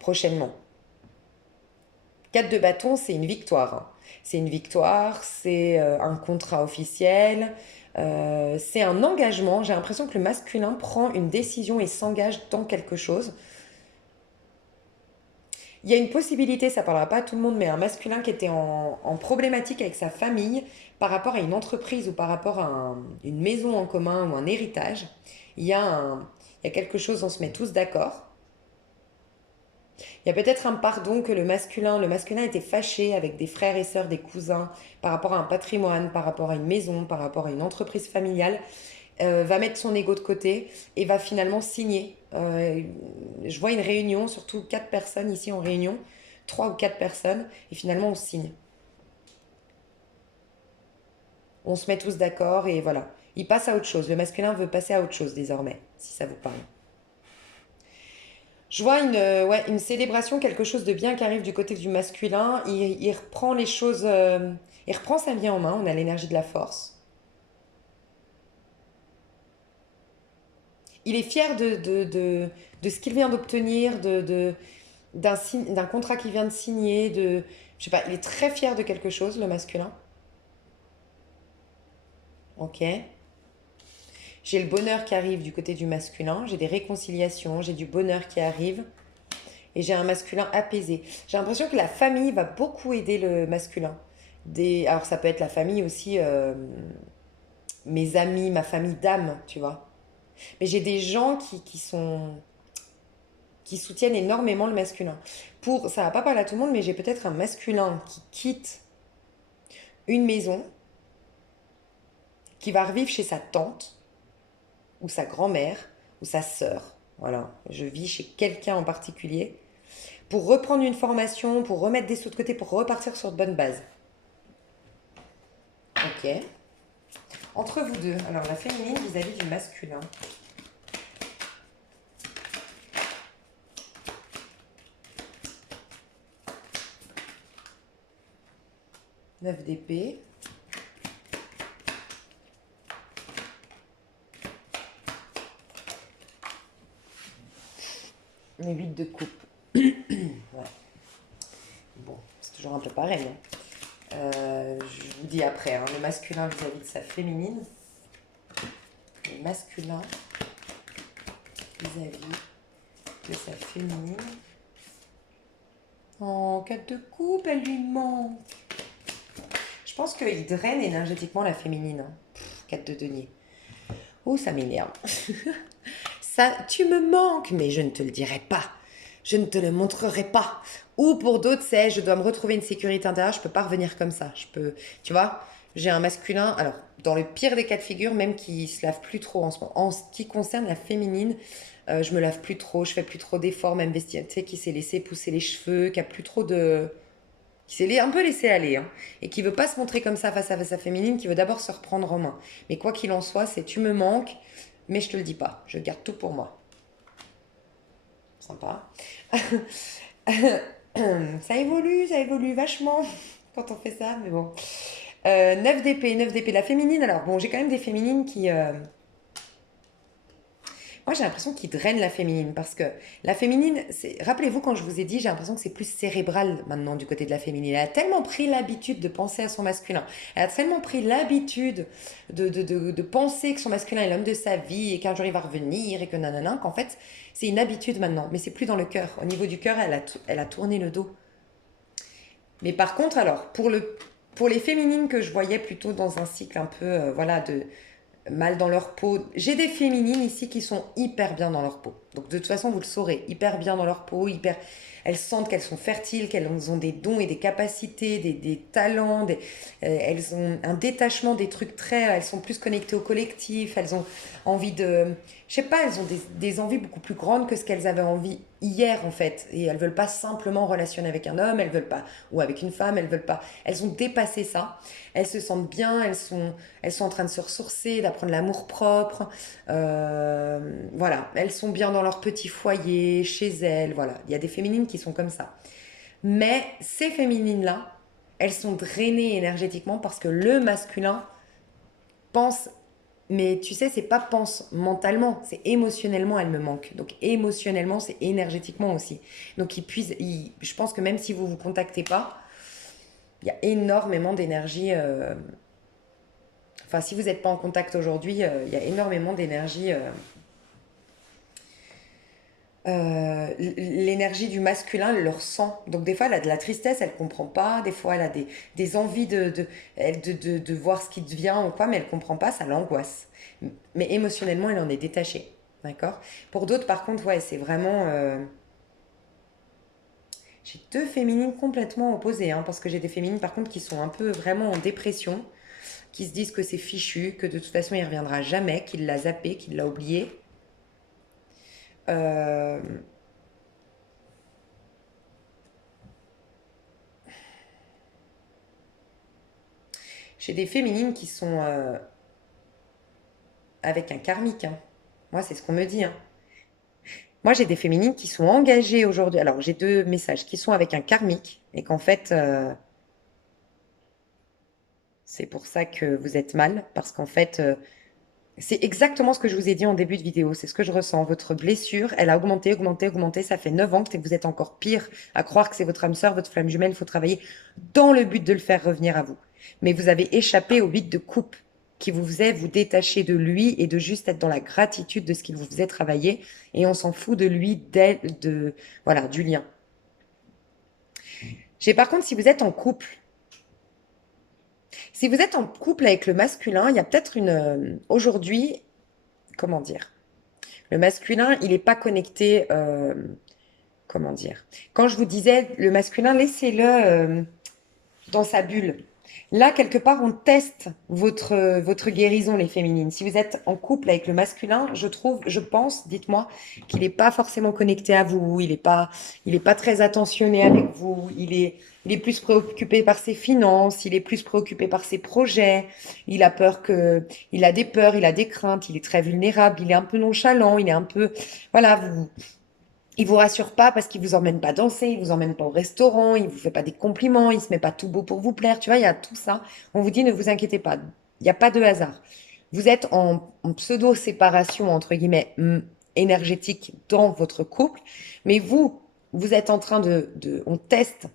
prochainement. 4 de bâton, c'est une victoire. Hein. C'est une victoire, c'est un contrat officiel, c'est un engagement. J'ai l'impression que le masculin prend une décision et s'engage dans quelque chose. Il y a une possibilité, ça ne parlera pas à tout le monde, mais un masculin qui était en problématique avec sa famille par rapport à une entreprise ou par rapport à une maison en commun ou un héritage. Il y a quelque chose, on se met tous d'accord. Il y a peut-être un pardon que le masculin était fâché avec des frères et sœurs, des cousins, par rapport à un patrimoine, par rapport à une maison, par rapport à une entreprise familiale, va mettre son ego de côté et va finalement signer. Je vois une réunion, surtout 4 personnes ici en réunion, 3 ou 4 personnes, et finalement on signe. On se met tous d'accord et voilà. Il passe à autre chose. Le masculin veut passer à autre chose désormais, si ça vous parle. Je vois ouais, une célébration, quelque chose de bien qui arrive du côté du masculin. Il reprend les choses, il reprend sa vie en main. On a l'énergie de la force. Il est fier de ce qu'il vient d'obtenir, d'un contrat qu'il vient de signer. Je sais pas, il est très fier de quelque chose, le masculin. Ok. J'ai le bonheur qui arrive du côté du masculin. J'ai des réconciliations, j'ai du bonheur qui arrive. Et j'ai un masculin apaisé. J'ai l'impression que la famille va beaucoup aider le masculin. Alors ça peut être la famille aussi, mes amis, ma famille d'âme, tu vois. Mais j'ai des gens qui soutiennent énormément le masculin. Ça va pas parler à tout le monde, mais j'ai peut-être un masculin qui quitte une maison, qui va revivre chez sa tante, ou sa grand-mère, ou sa sœur. Voilà, je vis chez quelqu'un en particulier, pour reprendre une formation, pour remettre des sous de côté, pour repartir sur de bonnes bases. Ok. Entre vous deux, alors la féminine vis-à-vis du masculin. 9 d'épée. Et 8 de coupe. Ouais. Bon, c'est toujours un peu pareil. Je vous dis après, hein, le masculin vis-à-vis de sa féminine. Le masculin vis-à-vis de sa féminine. Oh, 4 de coupe, elle lui manque. Je pense qu'il draine énergétiquement la féminine. 4 de denier. Oh, ça m'énerve. Ça, tu me manques, mais je ne te le dirai pas. Je ne te le montrerai pas. Ou pour d'autres, c'est je dois me retrouver une sécurité intérieure, je peux pas revenir comme ça. Tu vois, j'ai un masculin, alors dans le pire des cas de figure, même qui se lave plus trop en ce moment. En ce qui concerne la féminine, je me lave plus trop, je fais plus trop d'efforts, même vestiaire, tu sais, qui s'est laissé pousser les cheveux, qui a plus trop de, qui s'est un peu laissé aller, hein, et qui veut pas se montrer comme ça face à sa féminine, qui veut d'abord se reprendre en main. Mais quoi qu'il en soit, c'est tu me manques, mais je te le dis pas, je garde tout pour moi. Sympa. Ça évolue vachement quand on fait ça, mais bon. 9 d'épée, 9 d'épée. La féminine, alors bon, j'ai quand même des féminines qui... Moi, j'ai l'impression qu'ils drainent la féminine parce que la féminine, rappelez-vous quand je vous ai dit, j'ai l'impression que c'est plus cérébral maintenant du côté de la féminine. Elle a tellement pris l'habitude de penser à son masculin. Elle a tellement pris l'habitude de penser que son masculin est l'homme de sa vie et qu'un jour il va revenir et que nanana, qu'en fait, c'est une habitude maintenant. Mais c'est plus dans le cœur. Au niveau du cœur, elle a tourné le dos. Mais par contre, alors, pour les féminines que je voyais plutôt dans un cycle un peu, voilà, de mal dans leur peau. J'ai des féminines ici qui sont hyper bien dans leur peau. Donc de toute façon, vous le saurez, hyper bien dans leur peau, elles sentent qu'elles sont fertiles, qu'elles ont des dons et des capacités, des talents, elles ont un détachement des trucs elles sont plus connectées au collectif, elles ont envie je sais pas, elles ont des envies beaucoup plus grandes que ce qu'elles avaient envie hier en fait. Et elles veulent pas simplement relationner avec un homme, elles veulent pas, ou avec une femme, elles ont dépassé ça. Elles se sentent bien, elles sont en train de se ressourcer, d'apprendre l'amour propre. Voilà, elles sont bien dans leur petit foyer, chez elles. Voilà, il y a des féminines qui sont comme ça. Mais ces féminines-là, elles sont drainées énergétiquement parce que le masculin pense, mais tu sais, c'est pas pense mentalement, c'est émotionnellement, elle me manque. Donc émotionnellement, c'est énergétiquement aussi. Donc je pense que même si vous vous contactez pas, il y a énormément d'énergie. Enfin, si vous n'êtes pas en contact aujourd'hui, il y a énormément d'énergie. L'énergie du masculin, elle le ressent. Donc des fois, elle a de la tristesse, elle comprend pas. Des fois, elle a des envies de voir ce qui devient ou quoi, mais elle comprend pas, ça l'angoisse. Mais émotionnellement, elle en est détachée. D'accord. Pour d'autres, par contre, ouais, c'est vraiment... J'ai deux féminines complètement opposées, hein, parce que j'ai des féminines par contre qui sont un peu vraiment en dépression, qui se disent que c'est fichu, que de toute façon il reviendra jamais, qu'il l'a zappé, qu'il l'a oublié. Euh, j'ai des féminines qui sont avec un karmique, hein. Moi, c'est ce qu'on me dit, hein. Moi, j'ai des féminines qui sont engagées aujourd'hui. Alors, j'ai deux messages qui sont avec un karmique et qu'en fait, c'est pour ça que vous êtes mal, parce qu'en fait, c'est exactement ce que je vous ai dit en début de vidéo. C'est ce que je ressens. Votre blessure, elle a augmenté, augmenté, augmenté. Ça fait 9 ans que vous êtes encore pire à croire que c'est votre âme sœur, votre flamme jumelle. Il faut travailler dans le but de le faire revenir à vous. Mais vous avez échappé au vide de coupe qui vous faisait vous détacher de lui et de juste être dans la gratitude de ce qu'il vous faisait travailler. Et on s'en fout de lui, d'elle, voilà, du lien. J'ai par contre, si vous êtes en couple, si vous êtes en couple avec le masculin, il y a peut-être une aujourd'hui, comment dire, le masculin, il n'est pas connecté. Comment dire? Quand je vous disais le masculin, laissez-le dans sa bulle. Là, quelque part, on teste votre guérison, les féminines. Si vous êtes en couple avec le masculin, je trouve, je pense, dites-moi, qu'il n'est pas forcément connecté à vous, il est pas très attentionné avec vous, il est plus préoccupé par ses finances, il est plus préoccupé par ses projets, il a des peurs, il a des craintes, il est très vulnérable, il est un peu nonchalant, il est un peu, voilà, il vous rassure pas parce qu'il vous emmène pas danser, il vous emmène pas au restaurant, il vous fait pas des compliments, il se met pas tout beau pour vous plaire. Tu vois, il y a tout ça. On vous dit ne vous inquiétez pas, il n'y a pas de hasard. Vous êtes en pseudo-séparation entre guillemets énergétique dans votre couple, mais vous êtes en train on teste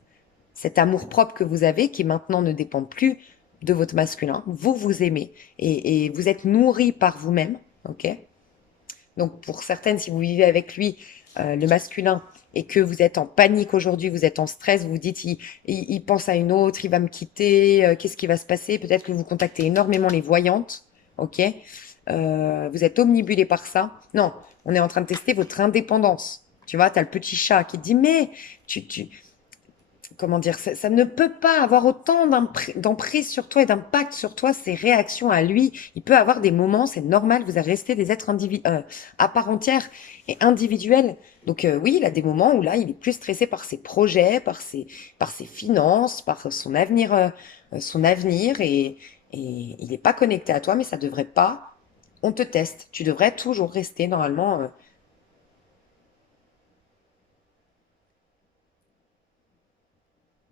cet amour-propre que vous avez qui maintenant ne dépend plus de votre masculin. Vous vous aimez et vous êtes nourri par vous-même, ok? Donc pour certaines, si vous vivez avec lui, le masculin, et que vous êtes en panique aujourd'hui, vous êtes en stress, vous vous dites, il pense à une autre, il va me quitter, qu'est-ce qui va se passer? Peut-être que vous contactez énormément les voyantes, ok? Vous êtes omnibulé par ça. Non, on est en train de tester votre indépendance. Tu vois, tu as le petit chat qui dit, mais tu, comment dire, ça ne peut pas avoir autant d'emprise sur toi et d'impact sur toi, ses réactions à lui. Il peut avoir des moments, c'est normal, vous restez des êtres à part entière et individuels. Donc oui, il a des moments où là, il est plus stressé par ses projets, par ses finances, par son avenir et il n'est pas connecté à toi, mais ça devrait pas. On te teste. Tu devrais toujours rester normalement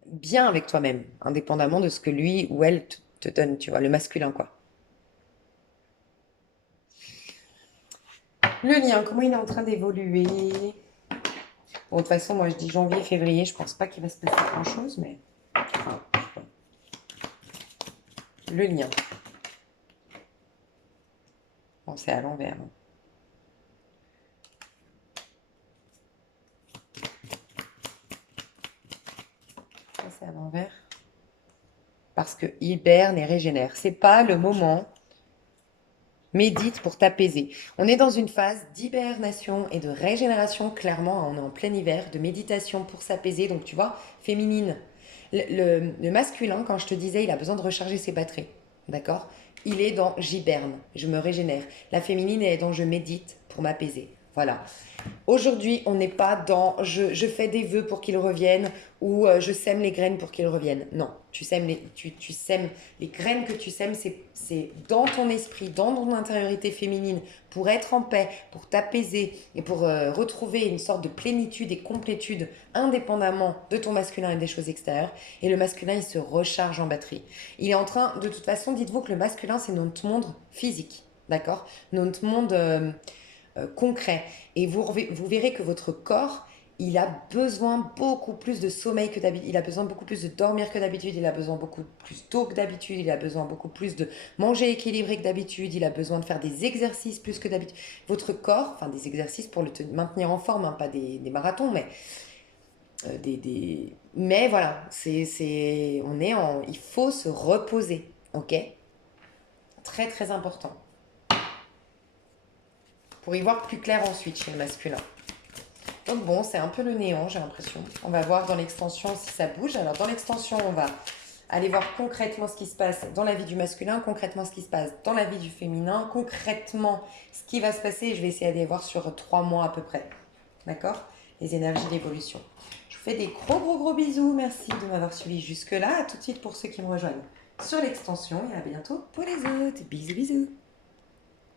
bien avec toi-même, indépendamment de ce que lui ou elle te donne, tu vois, le masculin, quoi. Le lien, comment il est en train d'évoluer? Bon, de toute façon, moi je dis janvier, février, je pense pas qu'il va se passer grand-chose, mais le lien. Bon, c'est à l'envers, hein. Ça, c'est à l'envers. Parce que hiberne et régénère. C'est pas le moment. Médite pour t'apaiser. On est dans une phase d'hibernation et de régénération, clairement. On est en plein hiver, de méditation pour s'apaiser. Donc, tu vois, féminine. Le masculin, quand je te disais, il a besoin de recharger ses batteries. D'accord? Il est dans j'hiberne, je me régénère. La féminine, elle est dans je médite pour m'apaiser. Voilà. Aujourd'hui, on n'est pas dans je fais des vœux pour qu'ils reviennent ou je sème les graines pour qu'ils reviennent. Non, tu sèmes les graines que tu sèmes, c'est dans ton esprit, dans ton intériorité féminine, pour être en paix, pour t'apaiser et pour retrouver une sorte de plénitude et complétude indépendamment de ton masculin et des choses extérieures. Et le masculin, il se recharge en batterie. Il est en train, de toute façon, dites-vous que le masculin, c'est notre monde physique, d'accord? Notre monde concret. Et vous verrez que votre corps, il a besoin beaucoup plus de sommeil que d'habitude, il a besoin beaucoup plus de dormir que d'habitude, il a besoin beaucoup plus d'eau que d'habitude, il a besoin beaucoup plus de manger équilibré que d'habitude, il a besoin de faire des exercices plus que d'habitude. Votre corps, enfin des exercices pour le maintenir en forme, hein, pas des marathons, mais mais voilà, il faut se reposer, ok? Très très important. Pour y voir plus clair ensuite chez le masculin. Donc bon, c'est un peu le néant, j'ai l'impression. On va voir dans l'extension si ça bouge. Alors dans l'extension, on va aller voir concrètement ce qui se passe dans la vie du masculin, concrètement ce qui se passe dans la vie du féminin, concrètement ce qui va se passer. Je vais essayer d'aller voir sur 3 mois à peu près. D'accord? Les énergies d'évolution. Je vous fais des gros bisous. Merci de m'avoir suivi jusque-là. À tout de suite pour ceux qui me rejoignent sur l'extension et à bientôt pour les autres. Bisous.